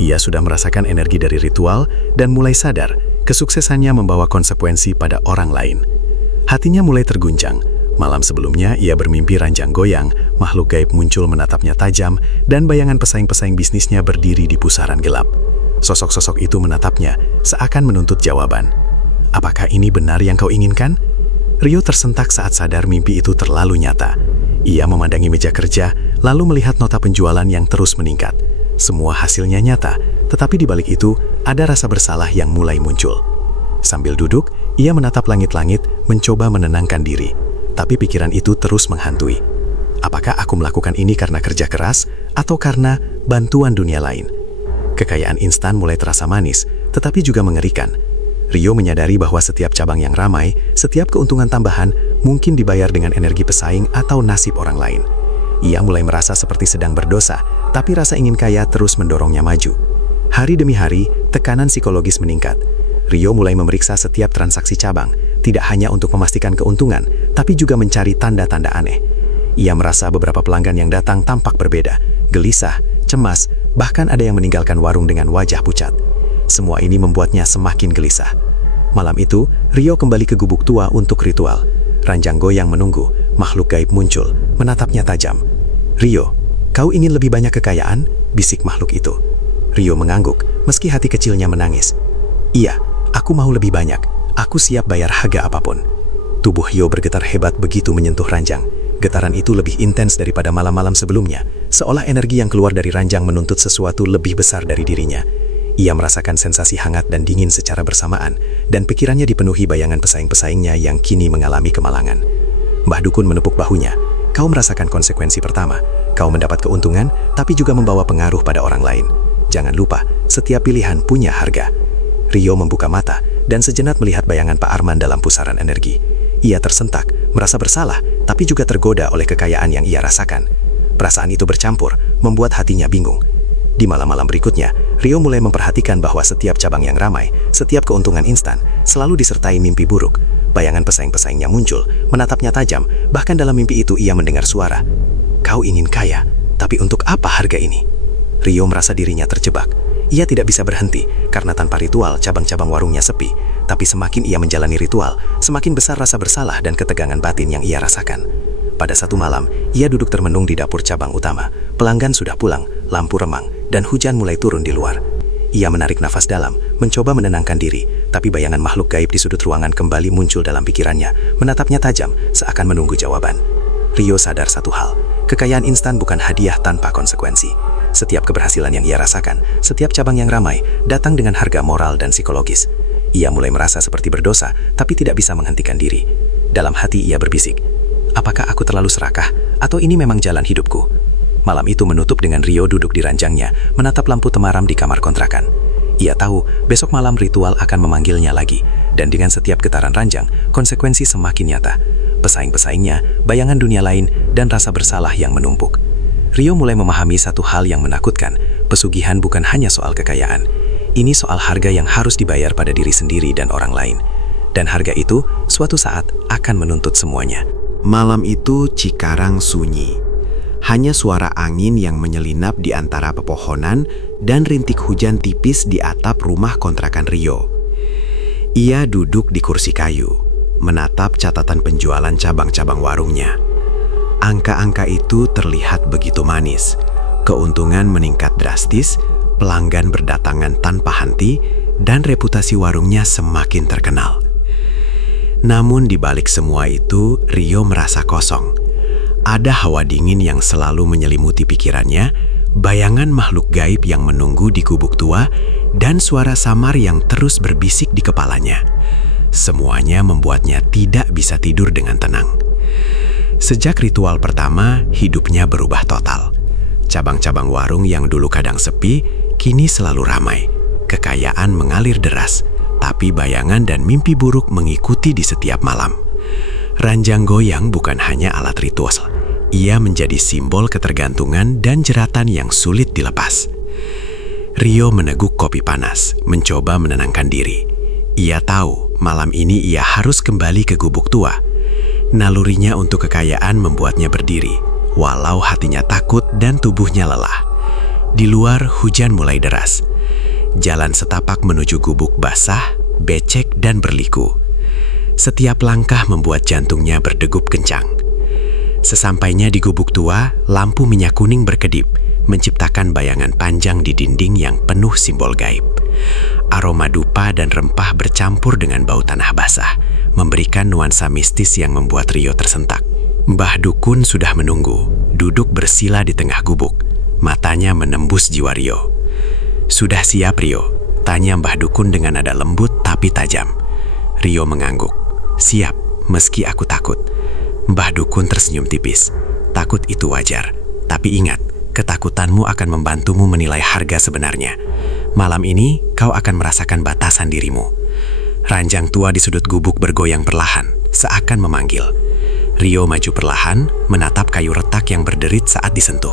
Ia sudah merasakan energi dari ritual dan mulai sadar kesuksesannya membawa konsekuensi pada orang lain. Hatinya mulai terguncang. Malam sebelumnya ia bermimpi ranjang goyang, makhluk gaib muncul menatapnya tajam, dan bayangan pesaing-pesaing bisnisnya berdiri di pusaran gelap. Sosok-sosok itu menatapnya, seakan menuntut jawaban. Apakah ini benar yang kau inginkan? Rio tersentak saat sadar mimpi itu terlalu nyata. Ia memandangi meja kerja, lalu melihat nota penjualan yang terus meningkat. Semua hasilnya nyata, tetapi di balik itu ada rasa bersalah yang mulai muncul. Sambil duduk, ia menatap langit-langit, mencoba menenangkan diri. Tapi pikiran itu terus menghantui. Apakah aku melakukan ini karena kerja keras atau karena bantuan dunia lain? Kekayaan instan mulai terasa manis, tetapi juga mengerikan. Rio menyadari bahwa setiap cabang yang ramai, setiap keuntungan tambahan mungkin dibayar dengan energi pesaing atau nasib orang lain. Ia mulai merasa seperti sedang berdosa, tapi rasa ingin kaya terus mendorongnya maju. Hari demi hari, tekanan psikologis meningkat. Rio mulai memeriksa setiap transaksi cabang, tidak hanya untuk memastikan keuntungan, tapi juga mencari tanda-tanda aneh. Ia merasa beberapa pelanggan yang datang tampak berbeda, gelisah, cemas, bahkan ada yang meninggalkan warung dengan wajah pucat. Semua ini membuatnya semakin gelisah. Malam itu, Rio kembali ke gubuk tua untuk ritual. Ranjang goyang menunggu, makhluk gaib muncul, menatapnya tajam. "Rio, kau ingin lebih banyak kekayaan?" bisik makhluk itu. Rio mengangguk, meski hati kecilnya menangis. "Iya, aku mau lebih banyak. Aku siap bayar harga apapun." Tubuh Rio bergetar hebat begitu menyentuh ranjang. Getaran itu lebih intens daripada malam-malam sebelumnya, seolah energi yang keluar dari ranjang menuntut sesuatu lebih besar dari dirinya. Ia merasakan sensasi hangat dan dingin secara bersamaan, dan pikirannya dipenuhi bayangan pesaing-pesaingnya yang kini mengalami kemalangan. Mbah Dukun menepuk bahunya. "Kau merasakan konsekuensi pertama. Kau mendapat keuntungan, tapi juga membawa pengaruh pada orang lain. Jangan lupa, setiap pilihan punya harga." Rio membuka mata, dan sejenak melihat bayangan Pak Arman dalam pusaran energi. Ia tersentak, merasa bersalah, tapi juga tergoda oleh kekayaan yang ia rasakan. Perasaan itu bercampur, membuat hatinya bingung. Di malam-malam berikutnya, Rio mulai memperhatikan bahwa setiap cabang yang ramai, setiap keuntungan instan, selalu disertai mimpi buruk. Bayangan pesaing-pesaingnya muncul, menatapnya tajam, bahkan dalam mimpi itu ia mendengar suara. "Kau ingin kaya, tapi untuk apa harga ini?" Rio merasa dirinya terjebak. Ia tidak bisa berhenti, karena tanpa ritual cabang-cabang warungnya sepi. Tapi semakin ia menjalani ritual, semakin besar rasa bersalah dan ketegangan batin yang ia rasakan. Pada satu malam, ia duduk termenung di dapur cabang utama. Pelanggan sudah pulang, lampu remang, dan hujan mulai turun di luar. Ia menarik nafas dalam, mencoba menenangkan diri, tapi bayangan makhluk gaib di sudut ruangan kembali muncul dalam pikirannya, menatapnya tajam, seakan menunggu jawaban. Rio sadar satu hal, kekayaan instan bukan hadiah tanpa konsekuensi. Setiap keberhasilan yang ia rasakan, setiap cabang yang ramai, datang dengan harga moral dan psikologis. Ia mulai merasa seperti berdosa, tapi tidak bisa menghentikan diri. Dalam hati ia berbisik, apakah aku terlalu serakah, atau ini memang jalan hidupku? Malam itu menutup dengan Rio duduk di ranjangnya, menatap lampu temaram di kamar kontrakan. Ia tahu besok malam ritual akan memanggilnya lagi, dan dengan setiap getaran ranjang, konsekuensi semakin nyata. Pesaing-pesaingnya, bayangan dunia lain, dan rasa bersalah yang menumpuk. Rio mulai memahami satu hal yang menakutkan, pesugihan bukan hanya soal kekayaan. Ini soal harga yang harus dibayar pada diri sendiri dan orang lain. Dan harga itu suatu saat akan menuntut semuanya. Malam itu Cikarang sunyi. Hanya suara angin yang menyelinap di antara pepohonan dan rintik hujan tipis di atap rumah kontrakan Rio. Ia duduk di kursi kayu, menatap catatan penjualan cabang-cabang warungnya. Angka-angka itu terlihat begitu manis. Keuntungan meningkat drastis, pelanggan berdatangan tanpa henti, dan reputasi warungnya semakin terkenal. Namun di balik semua itu, Rio merasa kosong. Ada hawa dingin yang selalu menyelimuti pikirannya, bayangan makhluk gaib yang menunggu di gubuk tua, dan suara samar yang terus berbisik di kepalanya. Semuanya membuatnya tidak bisa tidur dengan tenang. Sejak ritual pertama, hidupnya berubah total. Cabang-cabang warung yang dulu kadang sepi, kini selalu ramai. Kekayaan mengalir deras, tapi bayangan dan mimpi buruk mengikuti di setiap malam. Ranjang goyang bukan hanya alat ritual, ia menjadi simbol ketergantungan dan jeratan yang sulit dilepas. Rio meneguk kopi panas, mencoba menenangkan diri. Ia tahu malam ini ia harus kembali ke gubuk tua. Nalurinya untuk kekayaan membuatnya berdiri, walau hatinya takut dan tubuhnya lelah. Di luar hujan mulai deras. Jalan setapak menuju gubuk basah, becek dan berliku. Setiap langkah membuat jantungnya berdegup kencang. Sesampainya di gubuk tua, lampu minyak kuning berkedip, menciptakan bayangan panjang di dinding yang penuh simbol gaib. Aroma dupa dan rempah bercampur dengan bau tanah basah, memberikan nuansa mistis yang membuat Rio tersentak. Mbah Dukun sudah menunggu, duduk bersila di tengah gubuk. Matanya menembus jiwa Rio. "Sudah siap, Rio?" tanya Mbah Dukun dengan nada lembut tapi tajam. Rio mengangguk. "Siap, meski aku takut." Mbah Dukun tersenyum tipis. "Takut itu wajar, tapi ingat, ketakutanmu akan membantumu menilai harga sebenarnya. Malam ini kau akan merasakan batasan dirimu." Ranjang tua di sudut gubuk bergoyang perlahan, seakan memanggil. Rio maju perlahan, menatap kayu retak yang berderit saat disentuh.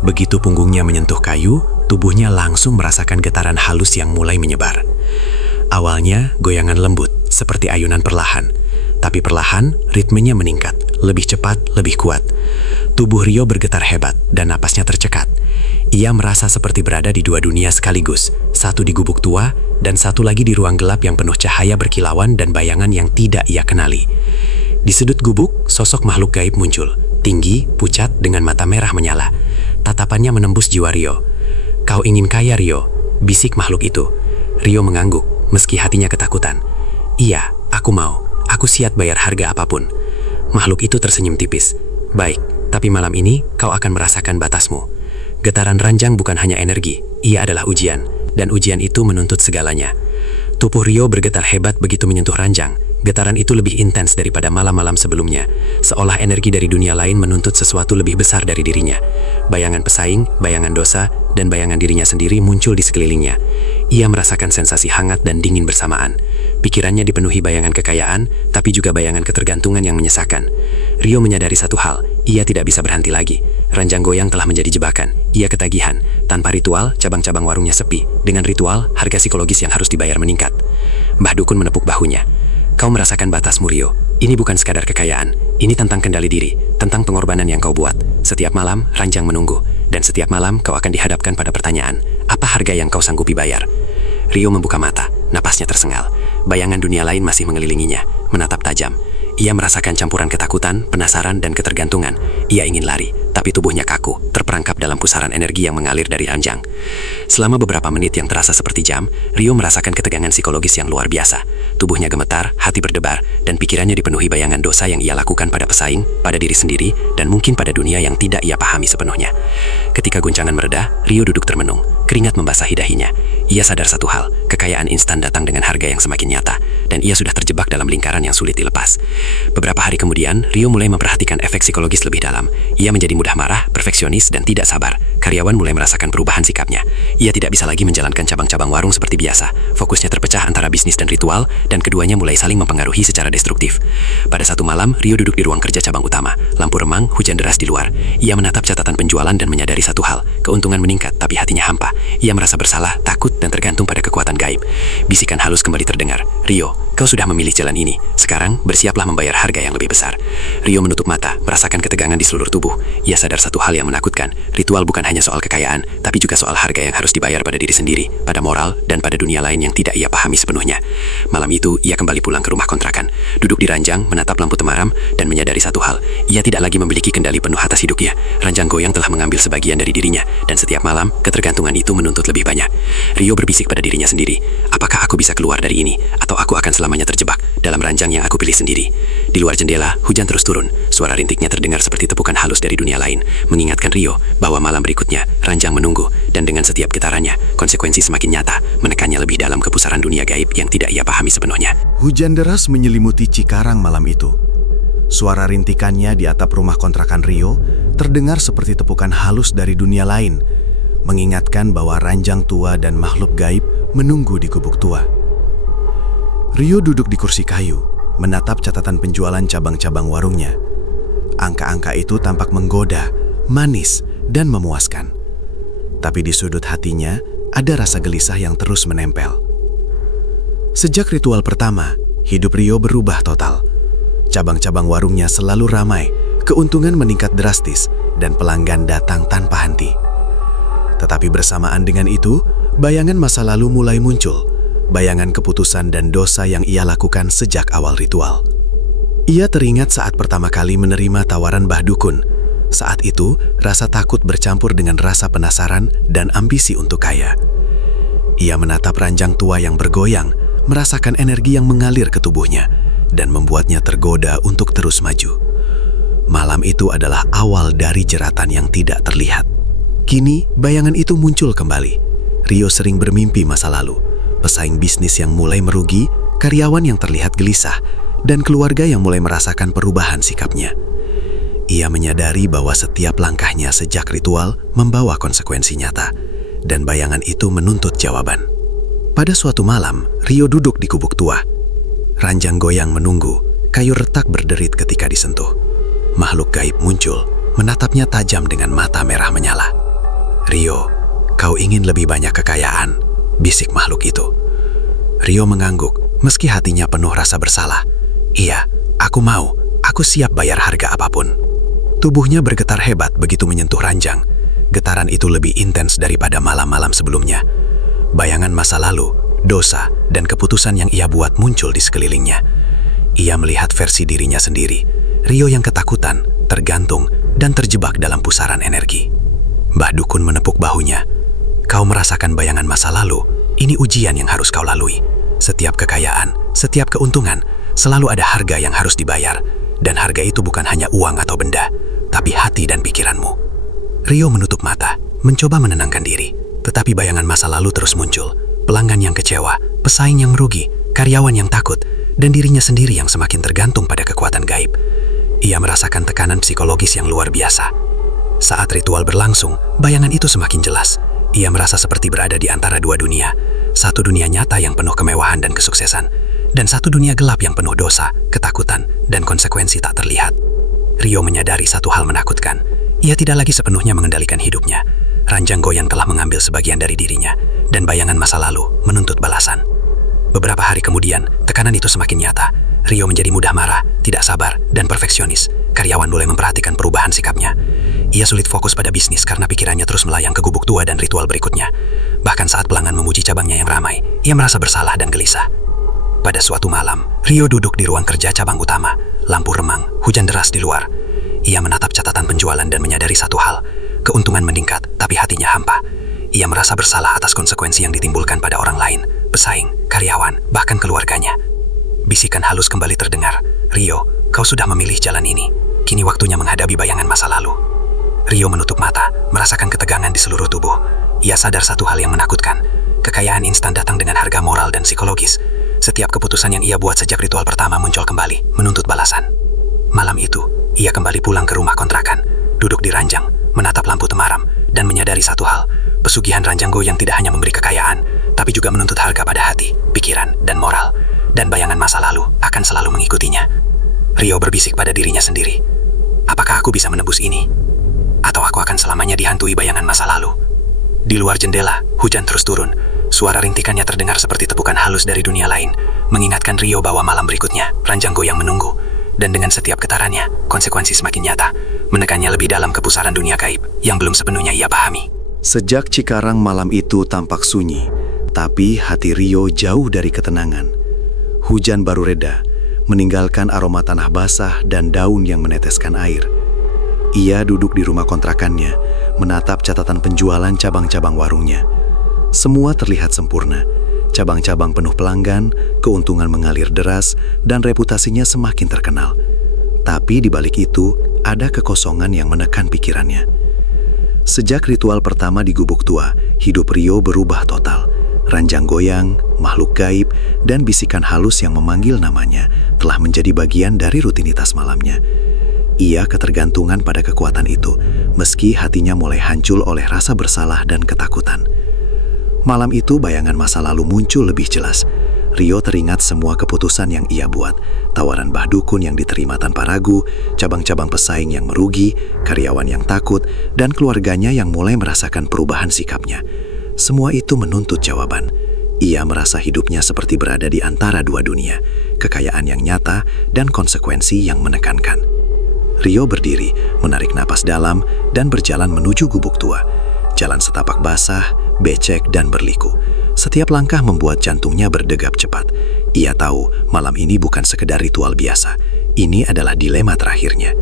Begitu punggungnya menyentuh kayu, tubuhnya langsung merasakan getaran halus yang mulai menyebar. Awalnya goyangan lembut, seperti ayunan perlahan. Tapi perlahan, ritmenya meningkat, lebih cepat, lebih kuat. Tubuh Rio bergetar hebat dan napasnya tercekat. Ia merasa seperti berada di dua dunia sekaligus, satu di gubuk tua dan satu lagi di ruang gelap yang penuh cahaya berkilauan dan bayangan yang tidak ia kenali. Di sudut gubuk, sosok makhluk gaib muncul, tinggi, pucat, dengan mata merah menyala. Tatapannya menembus jiwa Rio. "Kau ingin kaya, Rio?" bisik makhluk itu. Rio mengangguk, meski hatinya ketakutan. "Iya, aku mau. Aku siap bayar harga apapun." Makhluk itu tersenyum tipis. "Baik, tapi malam ini kau akan merasakan batasmu." Getaran ranjang bukan hanya energi, ia adalah ujian, dan ujian itu menuntut segalanya. Tubuh Rio bergetar hebat begitu menyentuh ranjang. Getaran itu lebih intens daripada malam-malam sebelumnya, seolah energi dari dunia lain menuntut sesuatu lebih besar dari dirinya. Bayangan pesaing, bayangan dosa, dan bayangan dirinya sendiri muncul di sekelilingnya. Ia merasakan sensasi hangat dan dingin bersamaan. Pikirannya dipenuhi bayangan kekayaan, tapi juga bayangan ketergantungan yang menyesakan. Rio menyadari satu hal, ia tidak bisa berhenti lagi. Ranjang goyang telah menjadi jebakan. Ia ketagihan. Tanpa ritual, cabang-cabang warungnya sepi. Dengan ritual, harga psikologis yang harus dibayar meningkat. Mbah Dukun menepuk bahunya. "Kau merasakan batasmu, Rio. Ini bukan sekadar kekayaan. Ini tentang kendali diri, tentang pengorbanan yang kau buat." Setiap malam, ranjang menunggu. Dan setiap malam kau akan dihadapkan pada pertanyaan, apa harga yang kau sanggupi bayar? Rio membuka mata, napasnya tersengal. Bayangan dunia lain masih mengelilinginya, menatap tajam. Ia merasakan campuran ketakutan, penasaran, dan ketergantungan. Ia ingin lari, tapi tubuhnya kaku, terperangkap dalam pusaran energi yang mengalir dari ranjang. Selama beberapa menit yang terasa seperti jam, Rio merasakan ketegangan psikologis yang luar biasa. Tubuhnya gemetar, hati berdebar, dan pikirannya dipenuhi bayangan dosa yang ia lakukan pada pesaing, pada diri sendiri, dan mungkin pada dunia yang tidak ia pahami sepenuhnya. Ketika guncangan mereda, Rio duduk termenung, keringat membasahi dahinya. Ia sadar satu hal, kekayaan instan datang dengan harga yang semakin nyata, dan ia sudah terjebak dalam lingkaran yang sulit dilepas. Beberapa hari kemudian, Rio mulai memperhatikan efek psikologis lebih dalam. Ia menjadi mudah marah, perfeksionis, dan tidak sabar. Karyawan mulai merasakan perubahan sikapnya. Ia tidak bisa lagi menjalankan cabang-cabang warung seperti biasa. Fokusnya terpecah antara bisnis dan ritual, dan keduanya mulai saling mempengaruhi secara destruktif. Pada satu malam, Rio duduk di ruang kerja cabang utama. Lampu remang, hujan deras di luar. Ia menatap catatan penjualan dan menyadari satu hal, keuntungan meningkat tapi hatinya hampa. Ia merasa bersalah, takut, dan tergantung pada kekuatan gaib. Bisikan halus kembali terdengar, Rio, kau sudah memilih jalan ini. Sekarang, bersiaplah membayar harga yang lebih besar. Rio menutup mata, merasakan ketegangan di seluruh tubuh. Ia sadar satu hal yang menakutkan. Ritual bukan hanya soal kekayaan, tapi juga soal harga yang harus dibayar pada diri sendiri, pada moral, dan pada dunia lain yang tidak ia pahami sepenuhnya. Malam itu, ia kembali pulang ke rumah kontrakan. Duduk di ranjang, menatap lampu temaram, dan menyadari satu hal. Ia tidak lagi memiliki kendali penuh atas hidupnya. Ranjang goyang telah mengambil sebagian dari dirinya, dan setiap malam, ketergantungan itu menuntut lebih banyak. Rio berbisik pada dirinya sendiri, apakah aku bisa keluar dari ini, atau aku akan selamanya terjebak dalam ranjang yang aku pilih sendiri. Di luar jendela, hujan terus turun. Suara rintiknya terdengar seperti tepukan halus dari dunia lain, mengingatkan Rio bahwa malam berikutnya, ranjang menunggu, dan dengan setiap getarannya, konsekuensi semakin nyata, menekannya lebih dalam ke pusaran dunia gaib yang tidak ia pahami sepenuhnya. Hujan deras menyelimuti Cikarang malam itu. Suara rintikannya di atap rumah kontrakan Rio terdengar seperti tepukan halus dari dunia lain, mengingatkan bahwa ranjang tua dan makhluk gaib menunggu di gubuk tua. Rio duduk di kursi kayu, menatap catatan penjualan cabang-cabang warungnya. Angka-angka itu tampak menggoda, manis, dan memuaskan. Tapi di sudut hatinya ada rasa gelisah yang terus menempel. Sejak ritual pertama, hidup Rio berubah total. Cabang-cabang warungnya selalu ramai, keuntungan meningkat drastis, dan pelanggan datang tanpa henti. Tetapi bersamaan dengan itu, bayangan masa lalu mulai muncul, bayangan keputusan dan dosa yang ia lakukan sejak awal ritual. Ia teringat saat pertama kali menerima tawaran Mbah Dukun. Saat itu, rasa takut bercampur dengan rasa penasaran dan ambisi untuk kaya. Ia menatap ranjang tua yang bergoyang, merasakan energi yang mengalir ke tubuhnya, dan membuatnya tergoda untuk terus maju. Malam itu adalah awal dari jeratan yang tidak terlihat. Kini, bayangan itu muncul kembali. Rio sering bermimpi masa lalu, pesaing bisnis yang mulai merugi, karyawan yang terlihat gelisah, dan keluarga yang mulai merasakan perubahan sikapnya. Ia menyadari bahwa setiap langkahnya sejak ritual membawa konsekuensi nyata, dan bayangan itu menuntut jawaban. Pada suatu malam, Rio duduk di gubuk tua. Ranjang goyang menunggu, kayu retak berderit ketika disentuh. Makhluk gaib muncul, menatapnya tajam dengan mata merah menyala. Rio, kau ingin lebih banyak kekayaan, bisik makhluk itu. Rio mengangguk, meski hatinya penuh rasa bersalah. Iya, aku mau, aku siap bayar harga apapun. Tubuhnya bergetar hebat begitu menyentuh ranjang. Getaran itu lebih intens daripada malam-malam sebelumnya. Bayangan masa lalu, dosa, dan keputusan yang ia buat muncul di sekelilingnya. Ia melihat versi dirinya sendiri, Rio yang ketakutan, tergantung, dan terjebak dalam pusaran energi. Mbah Dukun menepuk bahunya. Kau merasakan bayangan masa lalu, ini ujian yang harus kau lalui. Setiap kekayaan, setiap keuntungan, selalu ada harga yang harus dibayar. Dan harga itu bukan hanya uang atau benda, tapi hati dan pikiranmu. Rio menutup mata, mencoba menenangkan diri. Tetapi bayangan masa lalu terus muncul. Pelanggan yang kecewa, pesaing yang merugi, karyawan yang takut, dan dirinya sendiri yang semakin tergantung pada kekuatan gaib. Ia merasakan tekanan psikologis yang luar biasa. Saat ritual berlangsung, bayangan itu semakin jelas. Ia merasa seperti berada di antara dua dunia. Satu dunia nyata yang penuh kemewahan dan kesuksesan, dan satu dunia gelap yang penuh dosa, ketakutan, dan konsekuensi tak terlihat. Rio menyadari satu hal menakutkan. Ia tidak lagi sepenuhnya mengendalikan hidupnya. Ranjang goyang telah mengambil sebagian dari dirinya, dan bayangan masa lalu menuntut balasan. Beberapa hari kemudian, tekanan itu semakin nyata. Rio menjadi mudah marah, tidak sabar, dan perfeksionis. Karyawan mulai memperhatikan perubahan sikapnya. Ia sulit fokus pada bisnis karena pikirannya terus melayang ke gubuk tua dan ritual berikutnya. Bahkan saat pelanggan memuji cabangnya yang ramai, ia merasa bersalah dan gelisah. Pada suatu malam, Rio duduk di ruang kerja cabang utama. Lampu remang, hujan deras di luar. Ia menatap catatan penjualan dan menyadari satu hal. Keuntungan meningkat, tapi hatinya hampa. Ia merasa bersalah atas konsekuensi yang ditimbulkan pada orang lain, pesaing, karyawan, bahkan keluarganya. Bisikan halus kembali terdengar. Rio, kau sudah memilih jalan ini. Kini waktunya menghadapi bayangan masa lalu. Rio menutup mata, merasakan ketegangan di seluruh tubuh. Ia sadar satu hal yang menakutkan. Kekayaan instan datang dengan harga moral dan psikologis. Setiap keputusan yang ia buat sejak ritual pertama muncul kembali, menuntut balasan. Malam itu, ia kembali pulang ke rumah kontrakan, duduk di ranjang, menatap lampu temaram, dan menyadari satu hal. Pesugihan ranjang goyang tidak hanya memberi kekayaan, tapi juga menuntut harga pada hati, pikiran, dan moral. Dan bayangan masa lalu akan selalu mengikutinya. Rio berbisik pada dirinya sendiri. Apakah aku bisa menebus ini? Atau aku akan selamanya dihantui bayangan masa lalu? Di luar jendela, hujan terus turun. Suara rintikannya terdengar seperti tepukan halus dari dunia lain, mengingatkan Rio bahwa malam berikutnya, ranjang goyang menunggu. Dan dengan setiap getarannya, konsekuensi semakin nyata, menekannya lebih dalam ke pusaran dunia gaib yang belum sepenuhnya ia pahami. Sejak Cikarang malam itu tampak sunyi, tapi hati Rio jauh dari ketenangan. Hujan baru reda, meninggalkan aroma tanah basah dan daun yang meneteskan air. Ia duduk di rumah kontrakannya, menatap catatan penjualan cabang-cabang warungnya. Semua terlihat sempurna. Cabang-cabang penuh pelanggan, keuntungan mengalir deras, dan reputasinya semakin terkenal. Tapi di balik itu, ada kekosongan yang menekan pikirannya. Sejak ritual pertama di gubuk tua, hidup Rio berubah total. Ranjang goyang, makhluk gaib, dan bisikan halus yang memanggil namanya telah menjadi bagian dari rutinitas malamnya. Ia ketergantungan pada kekuatan itu, meski hatinya mulai hancur oleh rasa bersalah dan ketakutan. Malam itu bayangan masa lalu muncul lebih jelas. Rio teringat semua keputusan yang ia buat, tawaran bah dukun yang diterima tanpa ragu, cabang-cabang pesaing yang merugi, karyawan yang takut, dan keluarganya yang mulai merasakan perubahan sikapnya. Semua itu menuntut jawaban. Ia merasa hidupnya seperti berada di antara dua dunia, kekayaan yang nyata dan konsekuensi yang menekankan. Rio berdiri, menarik napas dalam, dan berjalan menuju gubuk tua. Jalan setapak basah, becek, dan berliku. Setiap langkah membuat jantungnya berdegap cepat. Ia tahu malam ini bukan sekedar ritual biasa. Ini adalah dilema terakhirnya.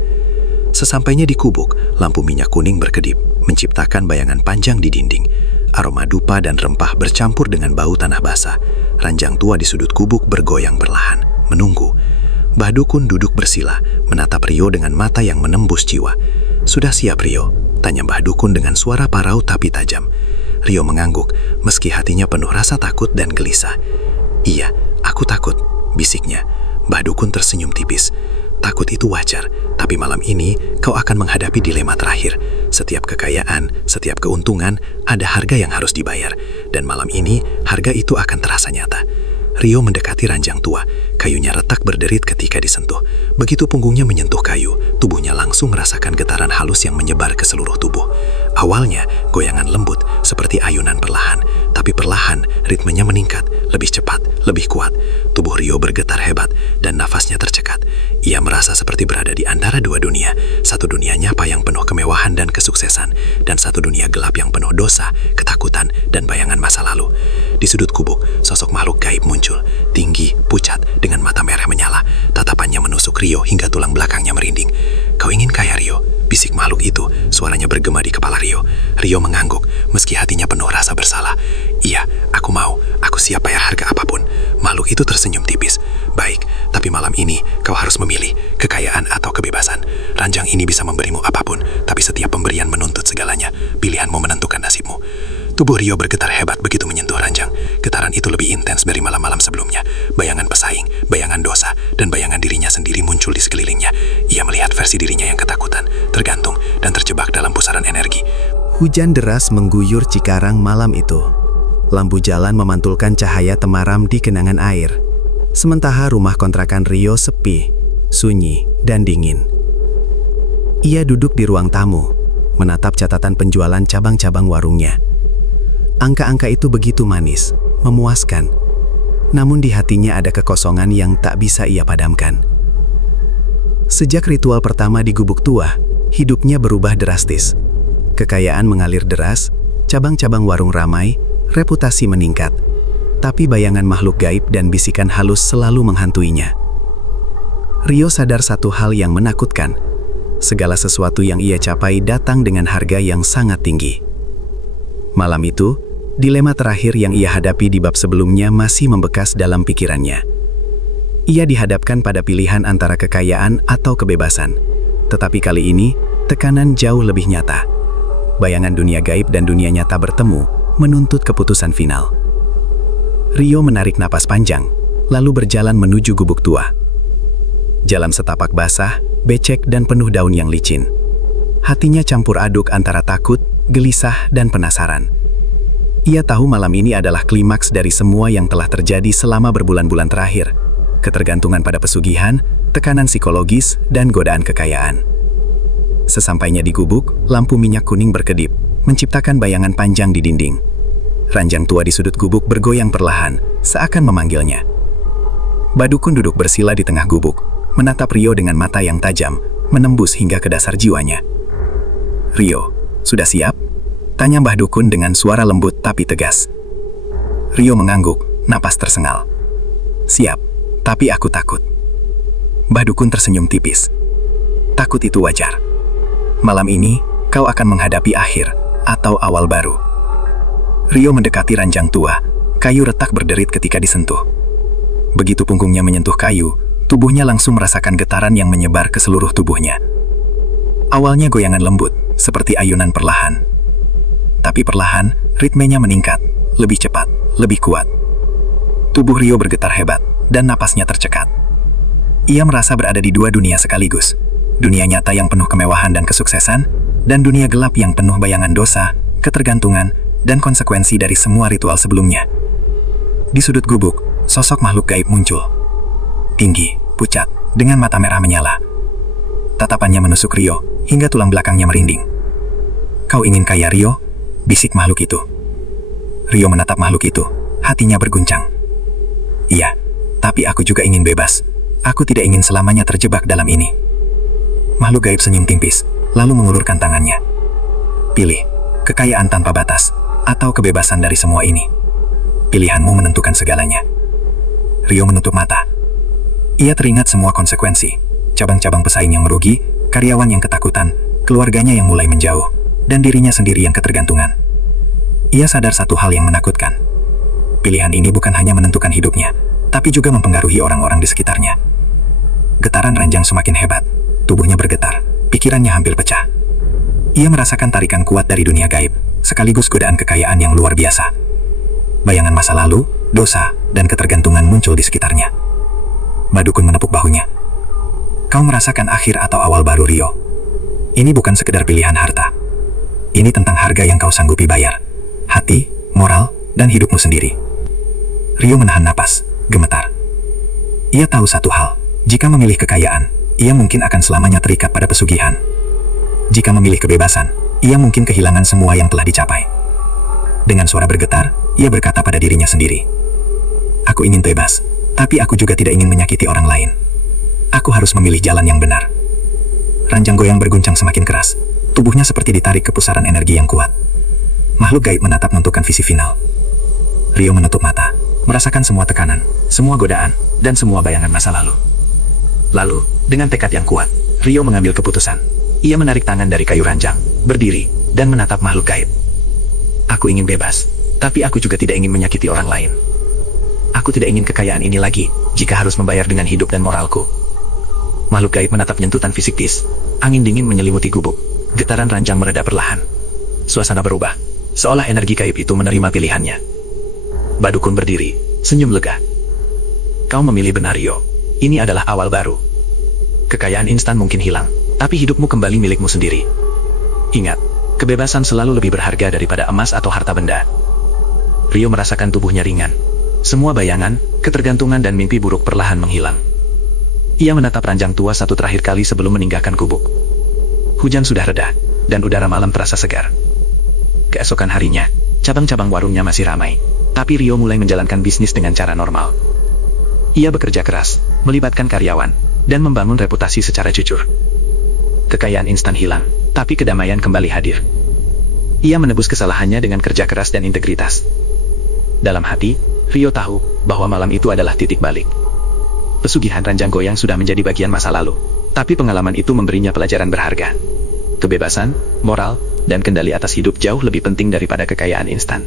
Sesampainya di gubuk, lampu minyak kuning berkedip, menciptakan bayangan panjang di dinding. Aroma dupa dan rempah bercampur dengan bau tanah basah. Ranjang tua di sudut gubuk bergoyang perlahan, menunggu. Bah dukun duduk bersila, menatap Rio dengan mata yang menembus jiwa. "Sudah siap, Rio?" tanya Bah dukun dengan suara parau tapi tajam. Rio mengangguk, meski hatinya penuh rasa takut dan gelisah. "Iya, aku takut," bisiknya. Bah dukun tersenyum tipis. "Takut itu wajar, tapi malam ini kau akan menghadapi dilema terakhir. Setiap kekayaan, setiap keuntungan, ada harga yang harus dibayar. Dan malam ini, harga itu akan terasa nyata." Rio mendekati ranjang tua. Kayunya retak berderit ketika disentuh. Begitu punggungnya menyentuh kayu, tubuhnya langsung merasakan getaran halus yang menyebar ke seluruh tubuh. Awalnya, goyangan lembut, seperti ayunan perlahan. Tapi perlahan, ritmenya meningkat, lebih cepat, lebih kuat. Tubuh Rio bergetar hebat, dan nafasnya tercekat. Ia merasa seperti berada di antara dua dunia. Satu dunia nyapa yang penuh kemewahan dan kesuksesan, dan satu dunia gelap yang penuh dosa, ketakutan, dan bayangan masa lalu. Di sudut gubuk, sosok makhluk gaib muncul, tinggi, pucat, dengan mata merah menyala. Tatapannya menusuk Rio hingga tulang belakangnya merinding. "Kau ingin kaya, Rio?" bisik makhluk itu, suaranya bergema di kepala Rio. Rio mengangguk, meski hatinya penuh rasa bersalah. "Iya, aku mau. Aku siap bayar harga apapun." Makhluk itu tersenyum tipis. "Baik, tapi malam ini kau harus memilih, kekayaan atau kebebasan. Ranjang ini bisa memberimu apapun, tapi setiap pemberian menuntut segalanya. Pilihanmu menentukan nasibmu." Tubuh Rio bergetar hebat begitu menyentuh ranjang. Getaran itu lebih intens dari malam-malam sebelumnya. Bayangan pesaing, bayangan dosa, dan bayangan dirinya sendiri muncul di sekelilingnya. Ia melihat versi dirinya yang ketakutan, tergantung, dan terjebak dalam pusaran energi. Hujan deras mengguyur Cikarang malam itu. Lampu jalan memantulkan cahaya temaram di genangan air. Sementara rumah kontrakan Rio sepi, sunyi, dan dingin. Ia duduk di ruang tamu, menatap catatan penjualan cabang-cabang warungnya. Angka-angka itu begitu manis, memuaskan. Namun di hatinya ada kekosongan yang tak bisa ia padamkan. Sejak ritual pertama di gubuk tua, hidupnya berubah drastis. Kekayaan mengalir deras, cabang-cabang warung ramai, reputasi meningkat. Tapi bayangan makhluk gaib dan bisikan halus selalu menghantuinya. Rio sadar satu hal yang menakutkan. Segala sesuatu yang ia capai datang dengan harga yang sangat tinggi. Malam itu, dilema terakhir yang ia hadapi di bab sebelumnya masih membekas dalam pikirannya. Ia dihadapkan pada pilihan antara kekayaan atau kebebasan. Tetapi kali ini, tekanan jauh lebih nyata. Bayangan dunia gaib dan dunia nyata bertemu, menuntut keputusan final. Rio menarik napas panjang, lalu berjalan menuju gubuk tua. Jalan setapak basah, becek dan penuh daun yang licin. Hatinya campur aduk antara takut, gelisah, dan penasaran. Ia tahu malam ini adalah klimaks dari semua yang telah terjadi selama berbulan-bulan terakhir. Ketergantungan pada pesugihan, tekanan psikologis, dan godaan kekayaan. Sesampainya di gubuk, lampu minyak kuning berkedip, menciptakan bayangan panjang di dinding. Ranjang tua di sudut gubuk bergoyang perlahan, seakan memanggilnya. Badukun duduk bersila di tengah gubuk, menatap Rio dengan mata yang tajam, menembus hingga ke dasar jiwanya. "Rio, sudah siap?" tanya Mbah Dukun dengan suara lembut tapi tegas. Rio mengangguk, napas tersengal. "Siap, tapi aku takut." Mbah Dukun tersenyum tipis. "Takut itu wajar. Malam ini, kau akan menghadapi akhir atau awal baru." Rio mendekati ranjang tua, kayu retak berderit ketika disentuh. Begitu punggungnya menyentuh kayu, tubuhnya langsung merasakan getaran yang menyebar ke seluruh tubuhnya. Awalnya goyangan lembut, seperti ayunan perlahan. Tapi perlahan, ritmenya meningkat, lebih cepat, lebih kuat. Tubuh Rio bergetar hebat, dan napasnya tercekat. Ia merasa berada di dua dunia sekaligus. Dunia nyata yang penuh kemewahan dan kesuksesan, dan dunia gelap yang penuh bayangan dosa, ketergantungan, dan konsekuensi dari semua ritual sebelumnya. Di sudut gubuk, sosok makhluk gaib muncul. Tinggi, pucat, dengan mata merah menyala. Tatapannya menusuk Rio, hingga tulang belakangnya merinding. "Kau ingin kaya, Rio?" bisik makhluk itu. Rio menatap makhluk itu, hatinya berguncang. "Iya, tapi aku juga ingin bebas. Aku tidak ingin selamanya terjebak dalam ini." Makhluk gaib senyum tipis, lalu mengulurkan tangannya. "Pilih, kekayaan tanpa batas, atau kebebasan dari semua ini. Pilihanmu menentukan segalanya." Rio menutup mata. Ia teringat semua konsekuensi, cabang-cabang pesaing yang merugi, karyawan yang ketakutan, keluarganya yang mulai menjauh, dan dirinya sendiri yang ketergantungan. Ia sadar satu hal yang menakutkan. Pilihan ini bukan hanya menentukan hidupnya, tapi juga mempengaruhi orang-orang di sekitarnya. Getaran ranjang semakin hebat, tubuhnya bergetar, pikirannya hampir pecah. Ia merasakan tarikan kuat dari dunia gaib, sekaligus godaan kekayaan yang luar biasa. Bayangan masa lalu, dosa, dan ketergantungan muncul di sekitarnya. Mbah Dukun menepuk bahunya. "Kau merasakan akhir atau awal baru, Rio. Ini bukan sekedar pilihan harta. Ini tentang harga yang kau sanggupi bayar. Hati, moral, dan hidupmu sendiri." Rio menahan napas, gemetar. Ia tahu satu hal, jika memilih kekayaan, ia mungkin akan selamanya terikat pada pesugihan. Jika memilih kebebasan, ia mungkin kehilangan semua yang telah dicapai. Dengan suara bergetar, ia berkata pada dirinya sendiri, "Aku ingin bebas, tapi aku juga tidak ingin menyakiti orang lain. Aku harus memilih jalan yang benar." Ranjang goyang berguncang semakin keras, tubuhnya seperti ditarik ke pusaran energi yang kuat. Makhluk gaib menatap menentukan visi final. Rio menutup mata, merasakan semua tekanan, semua godaan, dan semua bayangan masa lalu. Lalu, dengan tekad yang kuat, Rio mengambil keputusan. Ia menarik tangan dari kayu ranjang, berdiri, dan menatap makhluk gaib. "Aku ingin bebas, tapi aku juga tidak ingin menyakiti orang lain. Aku tidak ingin kekayaan ini lagi, jika harus membayar dengan hidup dan moralku." Makhluk gaib menatap nyentutan fisikis. Angin dingin menyelimuti gubuk. Getaran ranjang mereda perlahan. Suasana berubah, seolah energi gaib itu menerima pilihannya. Mbah Dukun berdiri, senyum lega. "Kau memilih benar, Rio. Ini adalah awal baru. Kekayaan instan mungkin hilang, tapi hidupmu kembali milikmu sendiri. Ingat, kebebasan selalu lebih berharga daripada emas atau harta benda." Rio merasakan tubuhnya ringan. Semua bayangan, ketergantungan dan mimpi buruk perlahan menghilang. Ia menatap ranjang tua satu terakhir kali sebelum meninggalkan gubuk. Hujan sudah reda, dan udara malam terasa segar. Keesokan harinya, cabang-cabang warungnya masih ramai, tapi Rio mulai menjalankan bisnis dengan cara normal. Ia bekerja keras, melibatkan karyawan, dan membangun reputasi secara jujur. kekayaan instan hilang, tapi kedamaian kembali hadir. Ia menebus kesalahannya dengan kerja keras dan integritas. Dalam hati, Rio tahu bahwa malam itu adalah titik balik. Pesugihan ranjang goyang sudah menjadi bagian masa lalu, tapi pengalaman itu memberinya pelajaran berharga. Kebebasan, moral, dan kendali atas hidup jauh lebih penting daripada kekayaan instan.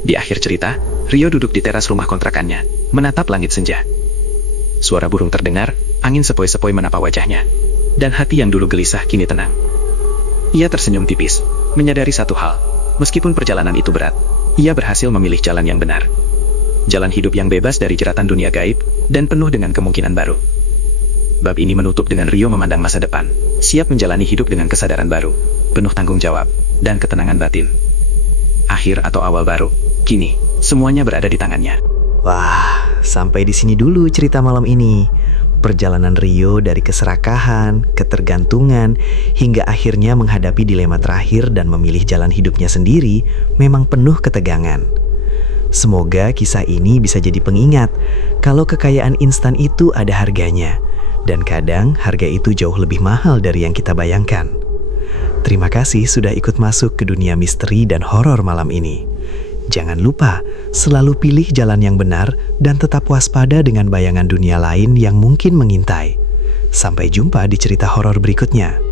Di akhir cerita, Rio duduk di teras rumah kontrakannya, menatap langit senja. Suara burung terdengar, angin sepoi-sepoi menapa wajahnya, dan hati yang dulu gelisah kini tenang. Ia tersenyum tipis, menyadari satu hal, meskipun perjalanan itu berat, ia berhasil memilih jalan yang benar. Jalan hidup yang bebas dari jeratan dunia gaib, dan penuh dengan kemungkinan baru. Bab ini menutup dengan Rio memandang masa depan, siap menjalani hidup dengan kesadaran baru, penuh tanggung jawab, dan ketenangan batin. Akhir atau awal baru, kini, semuanya berada di tangannya. Wah, sampai di sini dulu cerita malam ini. Perjalanan Rio dari keserakahan, ketergantungan, hingga akhirnya menghadapi dilema terakhir dan memilih jalan hidupnya sendiri memang penuh ketegangan. Semoga kisah ini bisa jadi pengingat kalau kekayaan instan itu ada harganya, dan kadang harga itu jauh lebih mahal dari yang kita bayangkan. Terima kasih sudah ikut masuk ke dunia misteri dan horor malam ini. Jangan lupa, selalu pilih jalan yang benar dan tetap waspada dengan bayangan dunia lain yang mungkin mengintai. Sampai jumpa di cerita horor berikutnya.